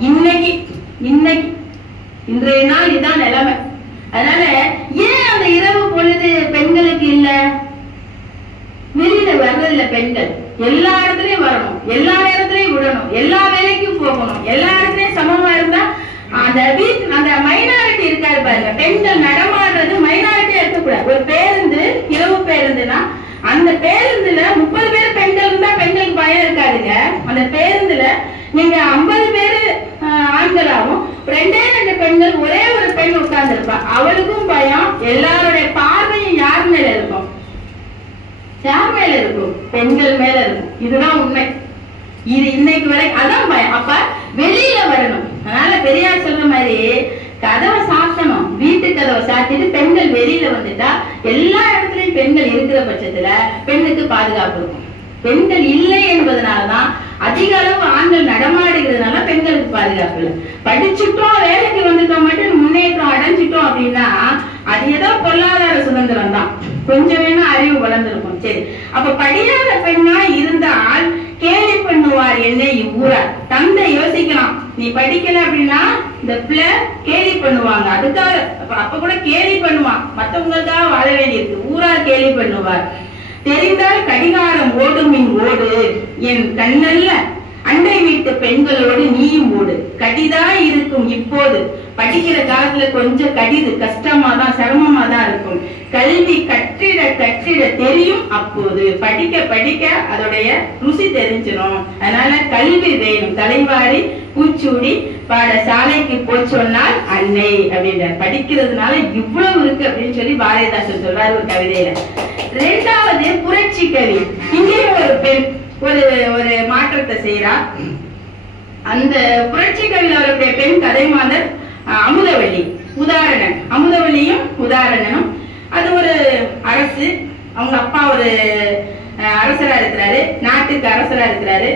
இன்றைய நாள் இதான் நிலைமை. அதனால ஏன் அந்த இரவு பொழுது பெண்களுக்கு இல்ல? வெளியில வர்றதில்ல பெண்கள். எல்லா இடத்துலயும் வரணும், எல்லா நேரத்திலயும் விடணும், எல்லா வேலைக்கும் போகணும், எல்லா இடத்துலயும் சமமா இருந்தா அந்த மைனாரிட்டி இருக்காரு பாருங்க. பெண்கள் நடமாடுறது மைனாரிட்டியா இருக்கக்கூடாது. ஒரு பேருந்து இரவு பேருந்துனா அந்த பேருந்துல 30 பேர் பெண்கள் இருந்தா பெண்களுக்கு பயம் இருக்காதுங்க. அந்த பேருந்துல நீங்க 50 பேரு ஆண்களாகவும் 2 பெண்கள், ஒரே ஒரு பெண் உட்கார்ந்து இருப்பா, அவளுக்கும் பயம். எல்லாருடைய பார்வையும் யார் மேல இருக்கும்? யார் மேல இருக்கும்? பெண்கள் மேல இருக்கும். இதுதான் உண்மை. இது இன்னைக்கு வரை அதான் பயம். அப்ப வெளியில வரணும். அதனால பெரியார் சொல்ற மாதிரி கதவை சாத்தணும், வீட்டு கதவை சாத்திட்டு பெண்கள் வெளியில வந்துட்டா எல்லா இடத்துலயும் பெண்கள் இருக்கிற பட்சத்துல பெண்ணுக்கு பாதுகாப்பு இருக்கும். பெண்கள் இல்லை என்பதனாலதான் அதிக அளவு ஆண்கள் நடமாடுகிறதுனால பெண்களுக்கு பாதுகாப்பு இல்லை. படிச்சுட்டோம், வேலைக்கு வந்துட்டோம், மட்டும் முன்னேற்றம் அடைஞ்சிட்டோம் அப்படின்னா அது ஏதோ பொருளாதார சுதந்திரம் தான், கொஞ்சம் வேணா அறிவு வளர்ந்துருக்கும். சரி, அப்ப படியாத பெண்ணா இருந்தால் கேலி பண்ணுவார் என்ன இவ்வூரார். தந்தை யோசிக்கலாம், நீ படிக்கல அப்படின்னா இந்த பிள்ளை கேலி பண்ணுவாங்க, அதுக்காக அப்ப கூட கேலி பண்ணுவான், மற்றவங்களுக்காக வாழ வேண்டியிருக்கு, ஊரார் கேலி பண்ணுவார். தெரிந்தால் கடிகாரம் ஓடுமின் ஓடு, என் கண்ணல்ல அண்டை வீட்டு பெண்களோடு நீயும் ஓடு. கடிதான் இருக்கும் இப்போது, படிக்கிற காலத்துல கொஞ்சம் கடிது, கஷ்டமா தான் சிரமமா தான் இருக்கும். கல்வி கட்டிட கட்டிட தெரியும் அப்போது, படிக்க படிக்க அதோடைய ருசி தெரிஞ்சிடும். அதனால கல்வி வேணும். தலைவாரி பூச்சூடி பாடசாலைக்கு போய் சொன்னால் அன்னை அப்படின்ற படிக்கிறதுனால இவ்வளவு இருக்கு அப்படின்னு சொல்லி பாரதிதாசன் சொல்றாரு ஒரு கவிதையில. 2வது புரட்சி கவி. இங்கே ஒரு பெண் ஒரு மாற்றத்தை செய்யறா. அந்த புரட்சி கவியில் அவருடைய பெண் கதை மாதர் அமுதவள்ளி. உதாரணம், அமுதவள்ளியும் உதாரணனும். அது ஒரு அரசு, அவங்க அப்பா ஒரு அரசரா இருக்கிறாரு, நாட்டுக்கு அரசரா இருக்கிறாரு.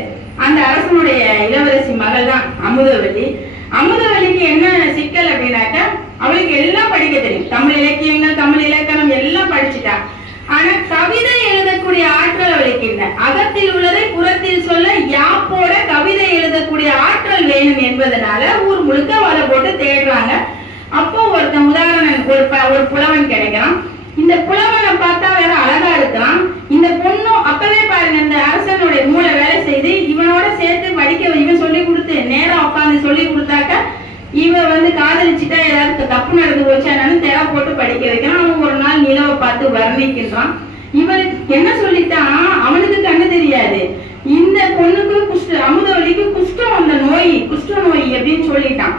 அந்த அரசனுடைய இளவரசி மகள் தான் அமுதவள்ளி. அமுதவள்ளிக்கு என்ன சிக்கல் அப்படின்னாக்கா, அவளுக்கு எல்லாம் படிக்க தெரியும், தமிழ் இலக்கியங்கள் தமிழ் இலக்கணம் எல்லாம் படிச்சுட்டா. ஆனா கவிதை எழுதக்கூடிய ஆற்றல் அவளுக்கு இல்லை. அகத்தில் உள்ளதை புறத்தில் சொல்ல யாப்போட கவிதை எழுதக்கூடிய ஆற்றல் வேணும் என்பதனால ஊர் முழுக்க வலை போட்டு தேடுறாங்க. அப்போ ஒருத்தன் உதாரணம் ஒரு புலவன் கிடைக்கிறான். இந்த புலவனை பார்த்தா வேற அழகா இருக்கிறான். இந்த பொண்ணும் அப்பவே பாருங்க, இந்த அரசனுடைய மூளை வேலை செய்து இவனோட சேர்த்து படிக்க இவன் சொல்லி கொடுத்து நேரம் உட்காந்து சொல்லி கொடுத்தாக்க இவன் வந்து காதலிச்சுட்டா ஏதாவது தப்பு நடந்து போச்சு, அதனால தேவை போட்டு படிக்க வைக்கிறான். அவன் ஒரு நாள் நிலவை பார்த்து வர்ணிக்கின்றான். இவனுக்கு என்ன சொல்லிட்டான், அவனுக்கு கண்ணு தெரியாது. இந்த பொண்ணுக்கு அமுதவள்ளிக்கு குஷ்டம் வந்த நோய், குஷ்ட நோய் அப்படின்னு சொல்லிட்டான்.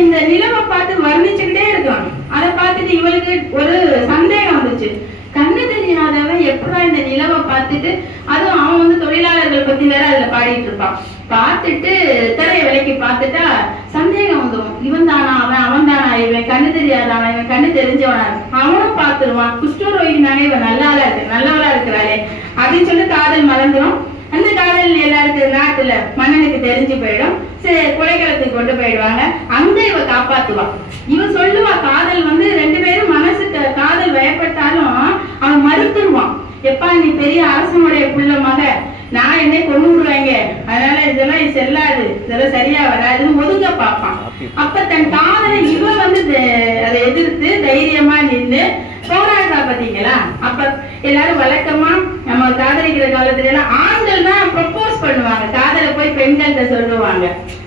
இந்த நிலவை பார்த்து வர்ணிச்சுக்கிட்டே இருக்கான். அதை பார்த்துட்டு இவளுக்கு ஒரு சந்தேகம் வந்துச்சு, கண்ணு தெரியாதவன் எப்படா இந்த நிலவை பார்த்துட்டு, அதுவும் அவன் வந்து தொழிலாளர்கள் பத்தி வேற அதுல பாடிட்டு இருப்பான். பார்த்துட்டு திரைய விலைக்கு பார்த்துட்டா சந்தேகம் வந்துடும், இவன் தானா அவன், அவன் தானா இவன், கண்ணு தெரியாதவன் இவன், கண்ணு தெரிஞ்சவனா அவனும் பார்த்துருவான், குஷ்டரோகினாலே இவன் நல்லவளா இருக்கிறாளே அப்படின்னு சொல்லி காதல் மறந்துடும். அந்த காதல் எல்லாருக்கும் நாட்டுல மன்னனுக்கு தெரிஞ்சு போயிடும். சரி, கொலைக்களத்துக்கு கொண்டு போயிடுவாங்க. அங்க இவ காப்பாத்துவான். இவன் சொல்லுவா, காதல் வந்து 2 பேரும் மனசுக்கு காதல் வயப்பட்டாலும் அவன் மறுத்துருவான். எப்பா நீ பெரிய அரசனுடைய புள்ள மக, நான் என்னை கொண்டு விடுவாங்க, அதனால இதெல்லாம் செல்லாது, இதெல்லாம் சரியா வராதுன்னு ஒதுங்க பார்ப்பான். அப்ப தன் காதலை இவ வந்து அதை எதிர்த்து தைரியமா நின்று போராடுறா. பாத்தீங்களா? அப்ப எல்லாரும் வழக்கமா நம்ம காதலிக்கிற காலத்துல எல்லாம் ஆண்கள் தான் ப்ரொபோஸ் பண்ணுவாங்க. காதலை போய் பெண்கள்கிட்ட சொல்லுவாங்க,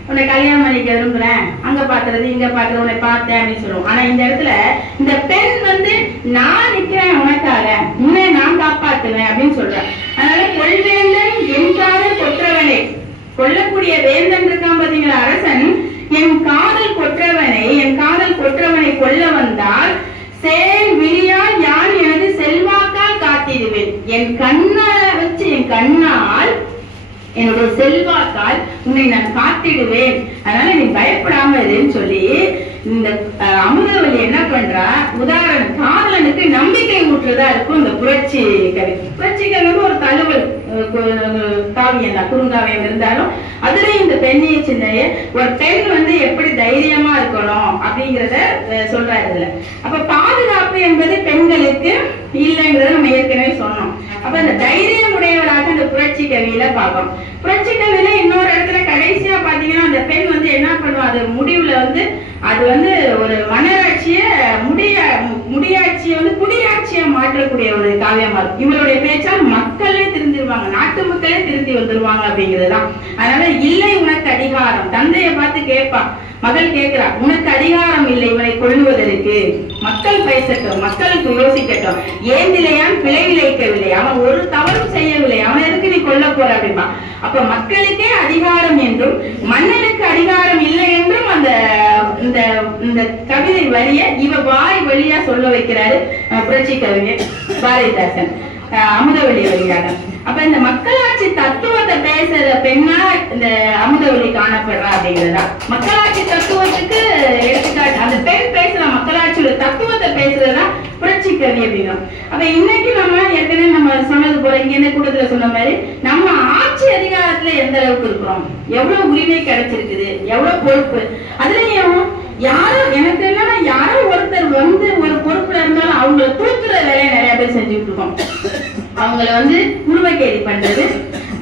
உன்னை கல்யாணம் பண்ணிக்க விரும்புறேன், அங்க பாக்குறது இங்க பாக்குறது, உன்னை பார்த்தேன் அப்படின்னு சொல்லுவோம். ஆனா இந்த இடத்துல இந்த பெண் வந்து நான் நிக்கிறேன் உனக்காக, உன்னை நான் காப்பாத்துவேன் அப்படின்னு சொல்றேன். அதனால கொள்வேந்தன் என் காதல் கொற்றவனை, கொல்லக்கூடிய வேந்தன் இருக்கான் பாத்தீங்களா அரசன், என் காதல் கொற்றவனை கொல்ல வந்தால் சேன் விழியால் யான் எனது செல்வாக்கால் காத்திடுவேன். என் கண்ணால வச்சு, என் கண்ணால் என்னுடைய செல்வாக்கால் உன்னை நான் காத்திடுவேன். அதனால நீ பயப்படாம கணவர்னு சொல்லி இந்த அமுதவல்லி என்ன பண்றா, உதாரணம் காதலனுக்கு நம்பிக்கை ஊற்றுறதா இருக்கும் இந்த புரட்சி கவி. புரட்சி கவி ஒரு தழுவல் காவியம் தான், குறுங்காவியம் இருந்தாலும் அதுலயும் இந்த பெண்ணிய சின்னைய ஒரு பெண் வந்து எப்படி தைரியமா இருக்கணும் அப்படிங்கிறத சொல்றாரு இதுல. அப்ப பாதுகாப்பு என்பது பெண்களுக்கு இல்லைங்கிறத நம்ம ஏற்கனவே சொன்னோம். அப்ப இந்த தைரியம் உடையவராக இந்த புரட்சி கவியில பார்க்கணும். புரட்சி கவியில இன்னொரு இடத்துல கடைசியா பாத்தீங்கன்னா அந்த பெண் வந்து என்ன பண்ணுவா, அது முடிவுல வந்து அது வந்து ஒரு மன்னராட்சிய முடியாட்சியை வந்து குடியாட்சியா மாற்றக்கூடிய ஒரு காவியமா இருக்கும். இவருடைய பேச்சால் மக்களே திருந்திருவாங்க, நாட்டு மக்களே திருந்தி வந்துருவாங்க அப்படிங்கிறதுதான். அதனால இல்லை உனக்கு அதிகாரம், தந்தைய பார்த்து கேட்பா, மகள் கேட்கிறா, உனக்கு அதிகாரம் இல்லை இவனை கொள்ளுவதற்கு, மக்கள் பேசட்டும், மக்களுக்கு யோசிக்கட்டும், ஏன் நிலையான் பிழை விளைக்கவில்லை, அவன் ஒரு தவறும் செய்யவில்லை, அவன் எதுக்கு நீ கொல்ல போற அப்படின்பா. அப்ப மக்களுக்கே அதிகாரம் என்றும் மன்னனுக்கு அதிகாரம் இல்லை என்றும் அந்த இந்த கவிதை வழிய இவ வாய் வழியா சொல்ல வைக்கிறாரு புரட்சி கவிஞர் பாரதிதாசன் அமுதவல்லி வழியாக. அப்ப இந்த மக்களாட்சி தத்துவத்தை பேசுற பெண்ணா இந்த அமுதவல்லி காணப்படுறா அப்படிங்கிறதா மக்களாட்சி தத்துவத்துக்கு எடுத்துக்காட்டு. அந்த பெண் பேசுற மக்களாட்சியோட தத்துவத்தை பேசுறதுதான் புரட்சி கவி அப்படிங்கிறோம். அப்ப இன்னைக்கு நம்ம ஏற்கனவே நம்ம சொன்னது போல இங்க என்ன கூட்டத்துல சொன்ன மாதிரி நம்ம ஆட்சி அதிகாரத்துல எந்த அளவுக்கு இருக்கிறோம், எவ்வளவு உரிமை கிடைச்சிருக்குது, எவ்வளவு பொறுப்பு. அதுலயும் யாரோ எனக்கு என்னன்னா யாரோ ஒருத்தர் வந்து ஒரு பொறுப்புல இருந்தாலும் அவங்களை தூக்குற வேலையை நிறைய பேர் செஞ்சுட்டு இருக்கோம். அவங்கள வந்து குருவக்கேடி பண்றது,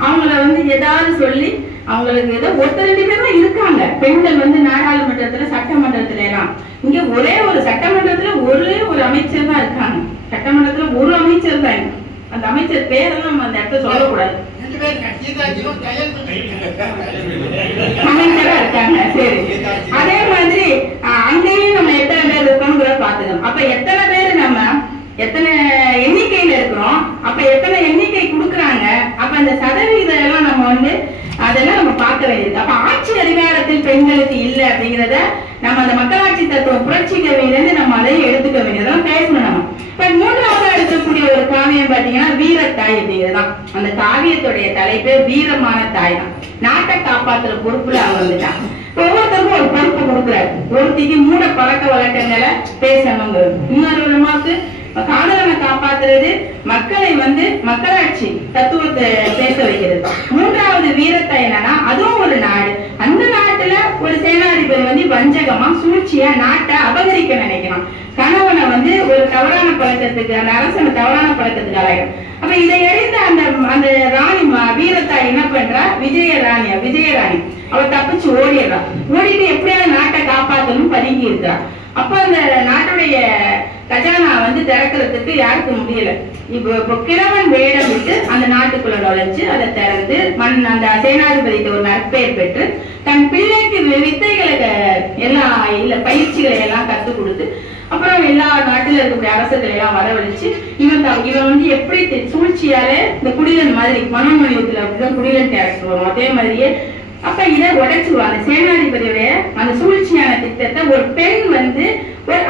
அவங்கள வந்து ஏதாவது சொல்லி அவங்களுக்கு ஏதோ ஒருத்தர் 2 பேர் தான் இருக்காங்க பெண்கள் வந்து நாடாளுமன்றத்துல சட்டமன்றத்துல எல்லாம். இங்க ஒரே ஒரு சட்டமன்றத்துல ஒரே ஒரு அமைச்சர் தான் இருக்காங்க. சட்டமன்றத்துல ஒரு அமைச்சர் தான். அந்த அமைச்சர் பேரெல்லாம் நம்ம அந்த இடத்துல சொல்லக்கூடாது, அமைச்சரா இருக்காங்க. சரி, அதே மாதிரி அங்கேயும் நம்ம எத்தனை பேர் இருக்கோம்ங்கிற பாத்துக்கணும். அப்ப எத்தனை பேர் நம்ம எத்தனை எண்ணிக்கையில இருக்கிறோம், அப்ப எத்தனை எண்ணிக்கை கொடுக்குறாங்க, அப்ப அந்த சதவீதம் எல்லாம் நம்ம வந்து அதெல்லாம் நம்ம பார்க்க வேண்டியது. அப்ப ஆட்சி அதிகாரத்தில் பெண்களுக்கு இல்லை அப்படிங்கிறத நம்ம அந்த மக்களாட்சி தத்துவம் புரட்சி கவியிலிருந்து நம்ம அதையும் எடுத்துக்க வேண்டியதெல்லாம் பேசணும். நம்ம இப்ப 3வது எடுக்கக்கூடிய ஒரு காவியம் பாத்தீங்கன்னா வீரத்தாய் அப்படிங்கிறதான். அந்த காவியத்துடைய தலைப்பே வீரமான தாய் தான். நாட்டை காப்பாற்றுற பொறுப்புல அவ வந்துட்டான். ஒவ்வொருத்தருக்கும் ஒரு பொறுப்பு கொடுக்குறாரு. ஒருத்திக்கு மூட பழக்க வழக்கங்களை பேசணுங்க, இன்னொரு விதமாக்கு காதலனை காப்பாத்துறது, மக்களை வந்து மக்களாட்சி தத்துவத்தை பேச வைக்கிறது. 3வது வீரத்தை என்னன்னா அதுவும் ஒரு நாடு, அந்த நாட்டுல ஒரு சேனாதிபதி வந்து வஞ்சகமா சூழ்ச்சியா நாட்டை அபகரிக்க நினைக்கிறான். கணவனை வந்து ஒரு தவறான பழக்கத்துக்கு, அந்த அரசனை தவறான பழக்கத்துக்கு அலையும். அப்ப இதை அறிந்த அந்த ராணி வீரத்தாய் என்ன பண்றா, விஜயராணி அவ தப்பிச்சு ஓடிடுறா. ஓடிட்டு எப்படியாவது நாட்டை காப்பாற்றணும் பதுங்கி இருக்கிறா. அப்ப அந்த நாட்டுடைய கஜானா வந்து திறக்கிறதுக்கு யாருக்கு முடியல. இப்போ கிழவன் வேடம் விட்டு அந்த நாட்டுக்குள்ள நுழைஞ்சு அதை திறந்து அந்த சேனாதிபதிக்கு ஒரு நற்பெயர் பெற்று தன் பிள்ளைக்கு வித்தைகளை எல்லாம் இல்ல பயிற்சிகளை எல்லாம் கற்றுக் கொடுத்து அப்புறம் எல்லா நாட்டில இருக்கக்கூடிய அரசர்களை எல்லாம் வரவழைச்சு இவன் வந்து எப்படி சூழ்ச்சியால இந்த குடிலன் மாதிரி மனோமணியத்துல அப்படிதான் குடிலன் கேரக்டர் வரும். அதே மாதிரியே அப்ப இதை உடைச்சுருவாங்க. சேனாதிபதியுடைய அந்த சூழ்ச்சியான திட்டத்தை ஒரு பெண் வந்து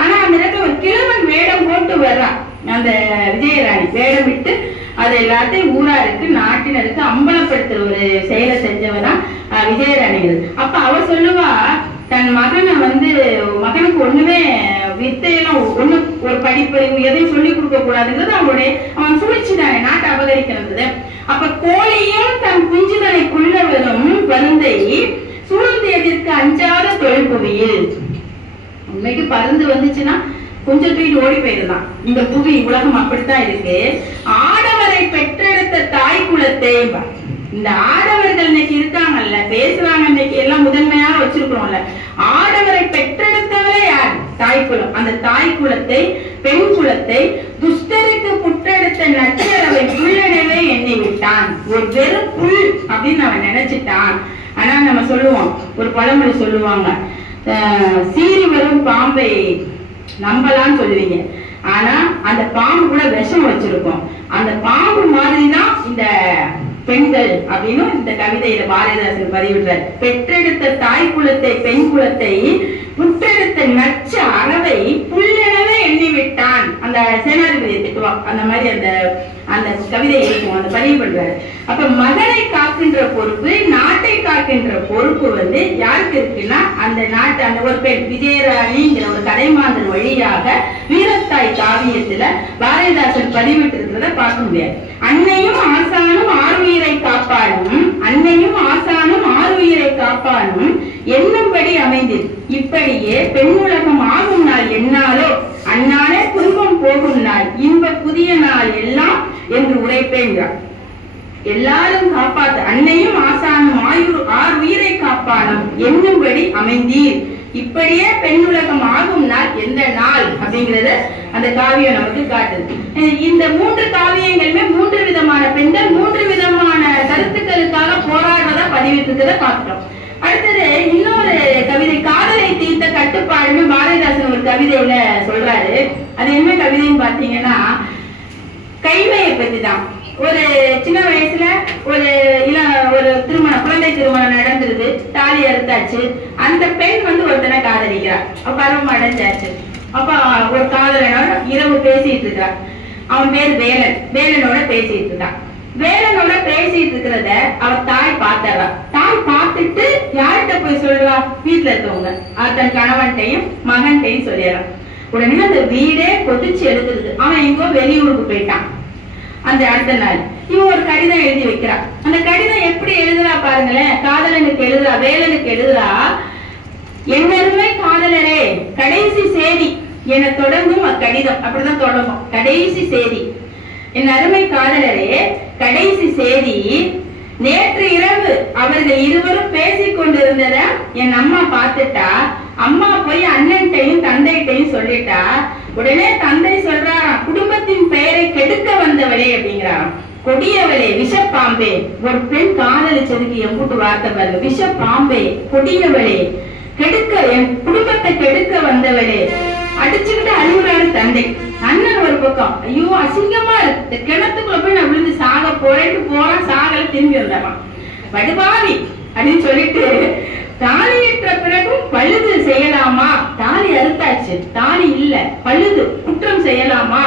ஆனா அந்த இடத்துல ஒரு கிழவன் வேடம் போட்டு வர்றான். அந்த விஜயராணி வேடம் விட்டு அதை எல்லாத்தையும் ஊராருக்கு நாட்டினருக்கு அம்பலப்படுத்துற ஒரு செயலை செஞ்சவதான் விஜயராணிகள். அப்ப அவ சொல்லுவா, தன் மகனை வந்து மகனுக்கு ஒண்ணுமே வித்தையெல்லாம் ஒண்ணு ஒரு படிப்பறிவு எதையும் சொல்லி கொடுக்க கூடாதுங்கிறது அவன் சூழ்ச்சி தானே, நாட்டை அபகரிக்கிறது. அப்ப கோழியும் தன் குஞ்சுதனை கொள்ள வரும் பருந்தை சூழ்ந்து எதிர்க்க அஞ்சாத தொழில்புவியில். உண்மைக்கு பருந்து வந்துச்சுன்னா கொஞ்சம் தூக்கிட்டு ஓடி போயிருந்தான். இந்த புவி உலகம் அப்படித்தான் இருக்கு. ஆடவரை பெற்றெடுத்த தாய் குலத்தை, இந்த ஆடவர்கள் இன்னைக்கு இருக்காங்கல்ல, பேசுறாங்க, இன்னைக்கு எல்லாம் முதன்மையா வச்சிருக்கிறோம்ல, ஆடவரை பெற்றெடுத்தவரே யார்? தாய் குலம். அந்த தாய் குலத்தை, பெண் குலத்தை துஷ்டருக்கு புற்றெடுத்த நச்சரவை புல்லனவே எண்ணி விட்டான். ஒரு வெறும் புல் அப்படின்னு அவன் நினைச்சிட்டான். ஆனா நம்ம சொல்லுவோம், ஒரு பழமொழி சொல்லுவாங்க, சீறி வரும் பாம்பை நம்பலான்னு சொல்லுவீங்க, ஆனா அந்த பாம்பு கூட விஷம் வச்சிருக்கும். அந்த பாம்பு மாதிரிதான் இந்த பெண்கள் அப்படின்னு இந்த கவிதையில பாரதிதாசன் பதிவிடுறார். பெற்றெடுத்த தாய் குலத்தை, பெண் குலத்தை புற்றெடுத்த நச்ச அறவை புல்லெனவே எண்ணி விட்டான். அந்த சேனாதிபதியை திட்டுவான். அந்த மாதிரி அந்த கவிதை இருக்கும், அந்த பதிவு பண்றாரு. அப்ப மகனை காக்கின்ற பொறுப்பு, நாட்டை காக்கின்ற பொறுப்பு வந்து யாருக்கு இருக்குன்னா அந்த நாட்டு அந்த ஒரு பெண் விஜயராணிங்கிற ஒரு கதைமாந்தர் வழியாக வீரத்தாய் காவியத்துல பாரதிதாசன் பதிவிட்டு இருக்கிறத பார்க்க முடியாது. அன்னையும் ஆசானும் ஆறுயிரை காப்பானும், அன்னையும் ஆசானும் ஆறுயிரை காப்பானும் என்னும்படி அமைந்தது. இப்படியே பெண்ணுலகம் ஆகும் நாள் என்னாலோ அந்நாளே குடும்பம் போகும் நாள் இன்ப புதிய நாள் எல்லாம் என்று உரைப்பேன்றார். எல்லாரும் காப்பாத்து, அன்னையும் ஆசானும் ஆறு உயிரை காப்பானும் என்னும்படி அமைந்தீர். இப்படியே பெண்ணுலகம் ஆகும் நாள் எந்த நாள் அப்படிங்கறத அந்த காவியம் நமக்கு காட்டுது. இந்த 3 காவியங்களுமே 3 விதமான பெண்கள் 3 விதமான கருத்துக்களுக்காக போராடுறதா பதிவிட்டிருக்கிறத பார்க்கிறோம். அடுத்தது இன்னொரு கவிதை, காதலை தீர்த்த கட்டுப்பாடுன்னு பாரதிதாசன் ஒரு கவிதையில சொல்றாரு. அது என்ன கவிதைன்னு பாத்தீங்கன்னா கைமையை பத்தி தான். ஒரு சின்ன வயசுல ஒரு திருமணம், குழந்தை திருமணம் நடந்துருது, தாலி அறுத்தாச்சு. அந்த பெண் வந்து ஒருத்தனை காதலிக்கிறார், பருவம் அடைஞ்சாச்சு. அப்ப ஒரு காதலனோட இரவு பேசிட்டு இருக்கா. அவன் பேர் வேலன். வேலனோட பேசிட்டு இருக்கான். வேலனோட பேசிட்டு இருக்கிறத அவ தாய் பார்த்தா. தாய் பார்த்துட்டு யார்கிட்ட போய் சொல்றா? வீட்டுல இருக்கவங்க, தன் கணவன்ட்டையும் மகன்ட்டையும் சொல்லிடுறான். உடனே அந்த வீடே கொதிச்சு எடுத்துருது. அவன் எங்கோ வெளியூருக்கு போயிட்டான். அந்த அடுத்த நாள் இவன் ஒரு கடிதம் எழுதி வைக்கிறான். அந்த கடிதம் எப்படி எழுதுறா பாருங்களேன். காதலனுக்கு எழுதுறா, வேலனுக்கு எழுதுறா. என்னருமை காதலரே, கடைசி சேதி என தொடங்கும் அக்கடிதம். அப்படிதான் தொடங்கும், கடைசி சேதி. என் அருமை காதலரே, கடைசி சேதி. நேற்று இரவு அவர்கள் இருவரும் பேசிக் கொண்டிருந்தத என் அம்மா பார்த்துட்டா. அம்மா போய் அண்ணன்ட்டையும் தந்தைட்டையும் சொல்லிட்டா. உடனே தந்தை சொல்றாராம், குடும்பத்தின் பெயரை கெடுக்க வந்தவளே அப்படிங்கிறாராம். கொடியவளே, விஷப்பாம்பே. ஒரு பெண் காதலிச்சதுக்கு எம்பூட்டு வார்த்தை பாருங்க, விஷப்பாம்பே, கொடியவளே, கெடுக்க, என் குடும்பத்தை கெடுக்க வந்தவளே. அடிச்சுக்கிட்டு அழுகுறாரு தந்தை. அண்ணன் ஒரு பக்கம், ஐயோ அசிங்கமா இருக்கு, கிணத்துக்குள்ள போய் நான் விழுந்து சாக போறேன்னு போறான். சாகல, திரும்பி வந்தாமா. படுபாவி அப்படின்னு சொல்லிட்டு, தாலியற்ற பிறகும் பழுது செய்யலாமா? தாலி அறுத்தாச்சு, தாலி இல்ல, பழுது குற்றம் செய்யலாமா?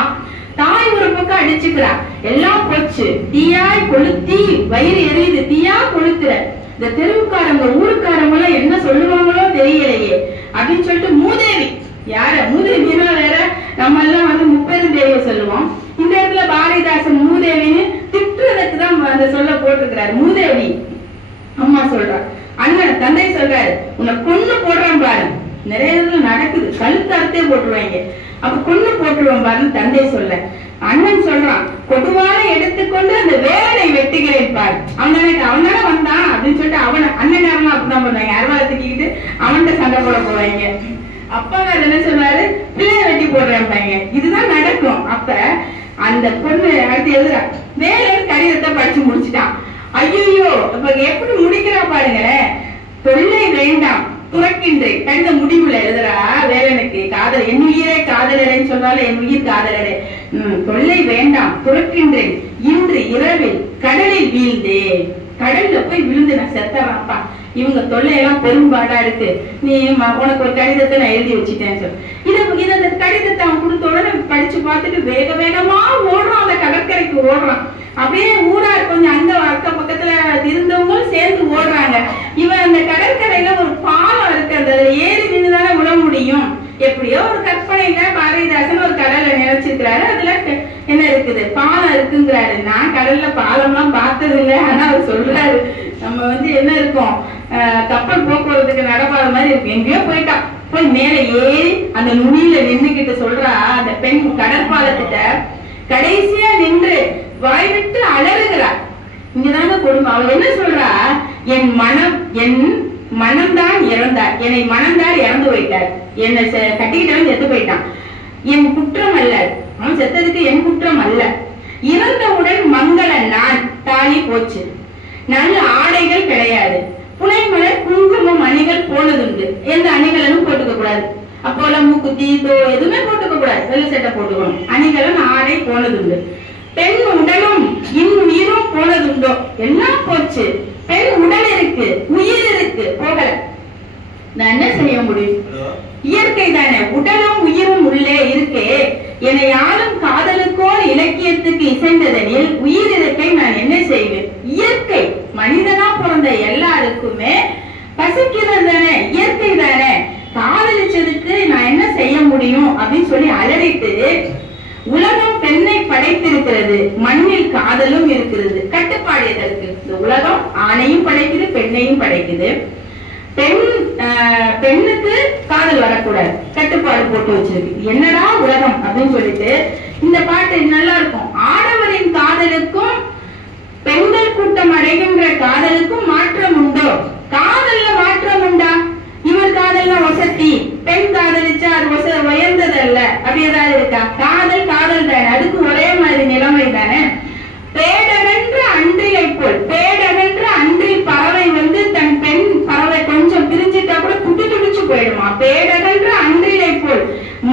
தாய் ஒரு பக்கம் அடிச்சுக்கிறா. எல்லாம் போச்சு, தீயாய் கொளுத்தி வயிறு எரியுது, தீயா கொளுத்துற. இந்த தெருவுக்காரங்க ஊருக்காரங்க எல்லாம் என்ன சொல்லுவாங்களோ தெரியலையே அப்படின்னு சொல்லிட்டு மூதேவி. யார மூதேவினா வேற, நம்ம எல்லாம் வந்து முப்பெருந்தேவிய சொல்லுவோம். இந்த இடத்துல பாரதிதாசன் மூதேவின்னு திட்டுறதுக்கு தான் அந்த சொல்ல போட்டிருக்கிறாரு. மூதேவி அம்மா சொல்றா. அண்ணன் தந்தை சொல்றாரு, உன்னை கொன்னு போடுறான் பாரு. நிறைய நடக்குது, கழுத்தறுத்தே போட்டுருவாங்க. அப்ப கொன்னு போட்டுருவான் பாருன்னு தந்தை சொல்ல. அண்ணன் சொல்றான், கொடுவான எடுத்துக்கொண்டு அந்த வேலனை வெட்டுகிறேன் பாரு. அவன் தானே வந்தான் அப்படின்னு சொல்லிட்டு அவனை அண்ணன் அப்படிதான் பண்ணுவாங்க. அருவாளை தூக்கிக்கிட்டு அவன்கிட்ட சண்டை போட போவாங்க. அப்பா என்ன சொல்றாரு, பிள்ளைய வெட்டி போடுறாங்க. இதுதான் நடக்கும். அப்ப அந்த பொண்ணு அடுத்து எழுதுறா, வேலன் கடிதத்தை படிச்சு முடிச்சுட்டான். ஐயோ, இப்ப எப்படி முடிக்கிறா பாருங்களேன். தொல்லை வேண்டாம் துறக்கின்றேன். கடித முடிவுல எழுதுறா வேலனுக்கு. காதல், என் உயிரே காதலரேன்னு சொல்றாலும் என் உயிர் காதலரே. தொல்லை வேண்டாம் துறக்கின்றேன். இன்று இரவில் கடலில் வீழ்ந்தே. கடல்ல போய் விழுந்து நான் செத்தவாப்பா. இவங்க தொல்லையெல்லாம் பெரும்பாடா இருக்கு. நீ உனக்கு ஒரு கடிதத்தை நான் எழுதி வச்சுட்டேன்னு சொல்லு. இந்த கடிதத்தை அவன் கொடுத்த உடனே படிச்சு பார்த்துட்டு வேக வேகமா ஓடுறான். அந்த கடற்கரைக்கு ஓடுறான். அப்படியே ஊரா கொஞ்சம் அங்க அக்க பக்கத்துல இருந்தவங்களும் சேர்ந்து ஓடுறாங்க. இவன் அந்த கடற்கரையில ஒரு பாலம் இருக்கு, அந்த ஏறி நின்றுதானே விட முடியும். எப்படியோ ஒரு கற்பனையில பாரதிதாசன் ஒரு கடலை நினைச்சிருக்கிறாரு. அதுல என்ன இருக்குது, பாலம் இருக்குங்கிறாரு. நான் கடல்ல பாலம் எல்லாம் பார்த்தது இல்லை. ஆனா அவர் சொல்றாரு, நம்ம வந்து என்ன இருக்கும், கப்பல் போக்குவரத்துக்கு நடப்பாத மாதிரி இருக்கு. எங்கேயோ போயிட்டான். போய் மேல ஏறி அந்த நுனியில நின்றுகிட்டு சொல்றா அந்த பெண் கடற்பாலத்திட்ட. கடைசியா நின்று வாய் விட்டு அலறுகிறார். இங்கதாங்க கொடுமை. அவள் என்ன சொல்றா, என் மனம்தான் இறந்தார், என்னை மனம்தான் இறந்து போயிட்டார், என்னை கட்டிக்கிட்டவன் செத்து போயிட்டான், என் குற்றம் அல்ல. அவன் செத்ததுக்கு என் குற்றம் அல்ல. இறந்தவுடன் மங்கள நான் தாலி போச்சு, நல்ல ஆடைகள் கிடையாது, புனைமலர் குங்குமம் அணிகள் போனதுண்டு. எந்த அணிகளும் போட்டுக்க கூடாது. அப்போலாம் மூக்குத்தி எதுவுமே போட்டுக்க கூடாது, வெள்ளை சட்டை போட்டுக்கணும். அணிகளும் ஆடை போனதுண்டு. பெண் உடலும் உயிரும் போனதுண்டோ, எல்லாம் போச்சு. பெண் உடல் இருக்கு, உயிர் இருக்கு, போகல. நான் என்ன செய்ய முடியும்? இயற்கை தானே, உடலும் உயிரும் உள்ளே இருக்கே. என்னை ஆளும் காதலுக்கோ இலக்கியத்துக்கு இசைந்ததனில் உயிர் இருக்கை நான் என்ன செய்வேன்? முடியும் அப்படின்னு சொல்லி அலறிட்டு, உலகம் பெண்ணை படைத்திருக்கிறது, மண்ணில் காதலும் இருக்கிறது. கட்டுப்பாடு எதற்கு? இந்த உலகம் ஆணையும் படைக்குது, பெண்ணையும் படைக்குது. பெண்ணுக்கு காதல் வரக்கூடாது, கட்டுப்பாடு போட்டு வச்சிருக்கு. என்னடா உலகம் அப்படின்னு சொல்லிட்டு இந்த பாட்டு நல்லா இருக்கும். ஆடவரின் காதலுக்கும் பெண்கள் கூட்டம் அடைகின்ற காதலுக்கும் மாற்றம் உண்டோ? காதல்ல மாற்றம் உண்டா? இவர் காதல்ல வசதி, பெண் காதலிச்சா அது உயர்ந்தது அல்ல, அப்படி ஏதாவது இருக்கா? காதல் காதல் தானே, அதுக்கு ஒரே மாதிரி நிலைமை தானே. பேடகன்ற அன்றிலை போல், பேடகன்ற அன்றில் பறவை தன் பெண் பறவை கொஞ்சம் பிரிஞ்சிட்டா கூட புட்டு துடிச்சு போயிடுமா? பேடகன்ற அன்றிலை போல்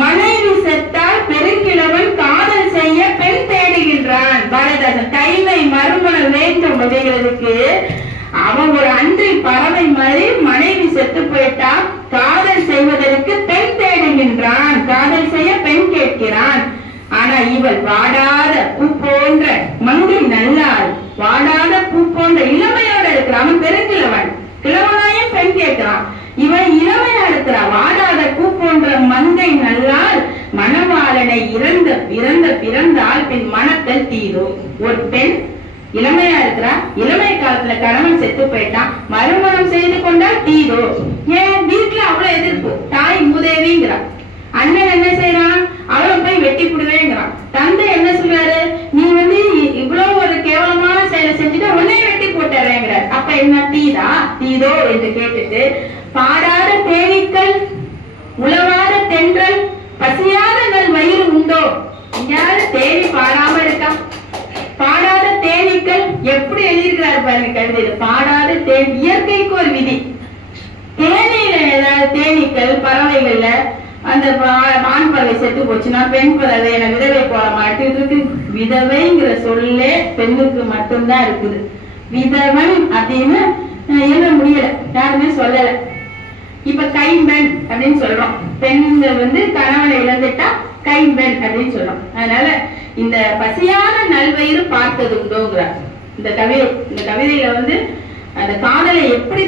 மனைவி செத்தால் பெருங்கிழவன் காதல் செய்ய பெண் தேடுகின்றான். பாரதிதாசன் கைமை மறுமணம் வேண்டும் அப்படிங்கிறதுக்கு அவன் ஒரு அன்றில் பறவை மாதிரி மனைவி செத்து போயிட்டா காதல் செய்வதற்கு பெண் தேடுகின்றான், காதல் செய்ய பெண் கேட்கிறான். ஆனா இவள் வாடாத பூ போன்ற மங்கை நல்லாள், வாடாத பூ போன்ற இளமையோட இருக்கிறான். அவன் பெருங்கிழவன், கிழவனாயும் பெண் கேட்கிறான். இவன் இளமையா இருக்கிறா, வாடாத பூ போன்ற மங்கை நல்லாள், மணவாளனை பிறந்தால் பின் மனத்தல் தீரும். ஒரு பெண் இளமையா இருக்கிறா, இளமை காலத்துல கணவன் செத்து போயிட்டான், மறுமணம் செய்து கொண்டால் தீரோ. ஏன் வீட்டுல அவ்வளவு எதிர்ப்பு? தாய் மூதேவிங்கிறா. அண்ணன் என்ன செய்யறான்? அவளை போய் வெட்டி போடுவேங்கிறான். தந்தை என்ன சொல்றாரு? நீ இவ்வளவு ஒரு கேவலமான செயலை செஞ்சுட்டு உடனே வெட்டி போட்டுறேங்கிற. அப்ப என்ன தீதோ என்று கேட்டுட்டு, பாடாத தேனீக்கள் உழவாத தென்றல் பசியாத நல் வயிறு உண்டோ? யாரு தேனி பாடாம இருக்கா? பாடாத தேனீக்கள் எப்படி எழுதியிருக்கிறாரு பாருங்க கவிதையில. பாடாத தேன் இயற்கைக்கு ஒரு விதி. தேனியில ஏதாவது தேனீக்கள் பறவைகள்ல அந்த ஆண் பறவை செத்து போச்சுன்னா பெண் பறவை என விதவை போட மாட்டேங்குது. விதவைங்கிற சொல்லே பெண்ணுக்கு மட்டும்தான் இருக்குது. விதவன் அப்படின்னு எழுத முடியல, யாருமே சொல்லல. இப்ப கைம்பெண் அப்படின்னு சொல்றோம். பெண்கள் கணவனை இழந்துட்டா கைம்பெண் அப்படின்னு சொல்றோம். அதனால இந்த பசியான நல்வயிறு பார்த்தது உண்டோங்கிறார் இந்த கவிதை. இந்த கவிதையில அந்த காதலை எப்படி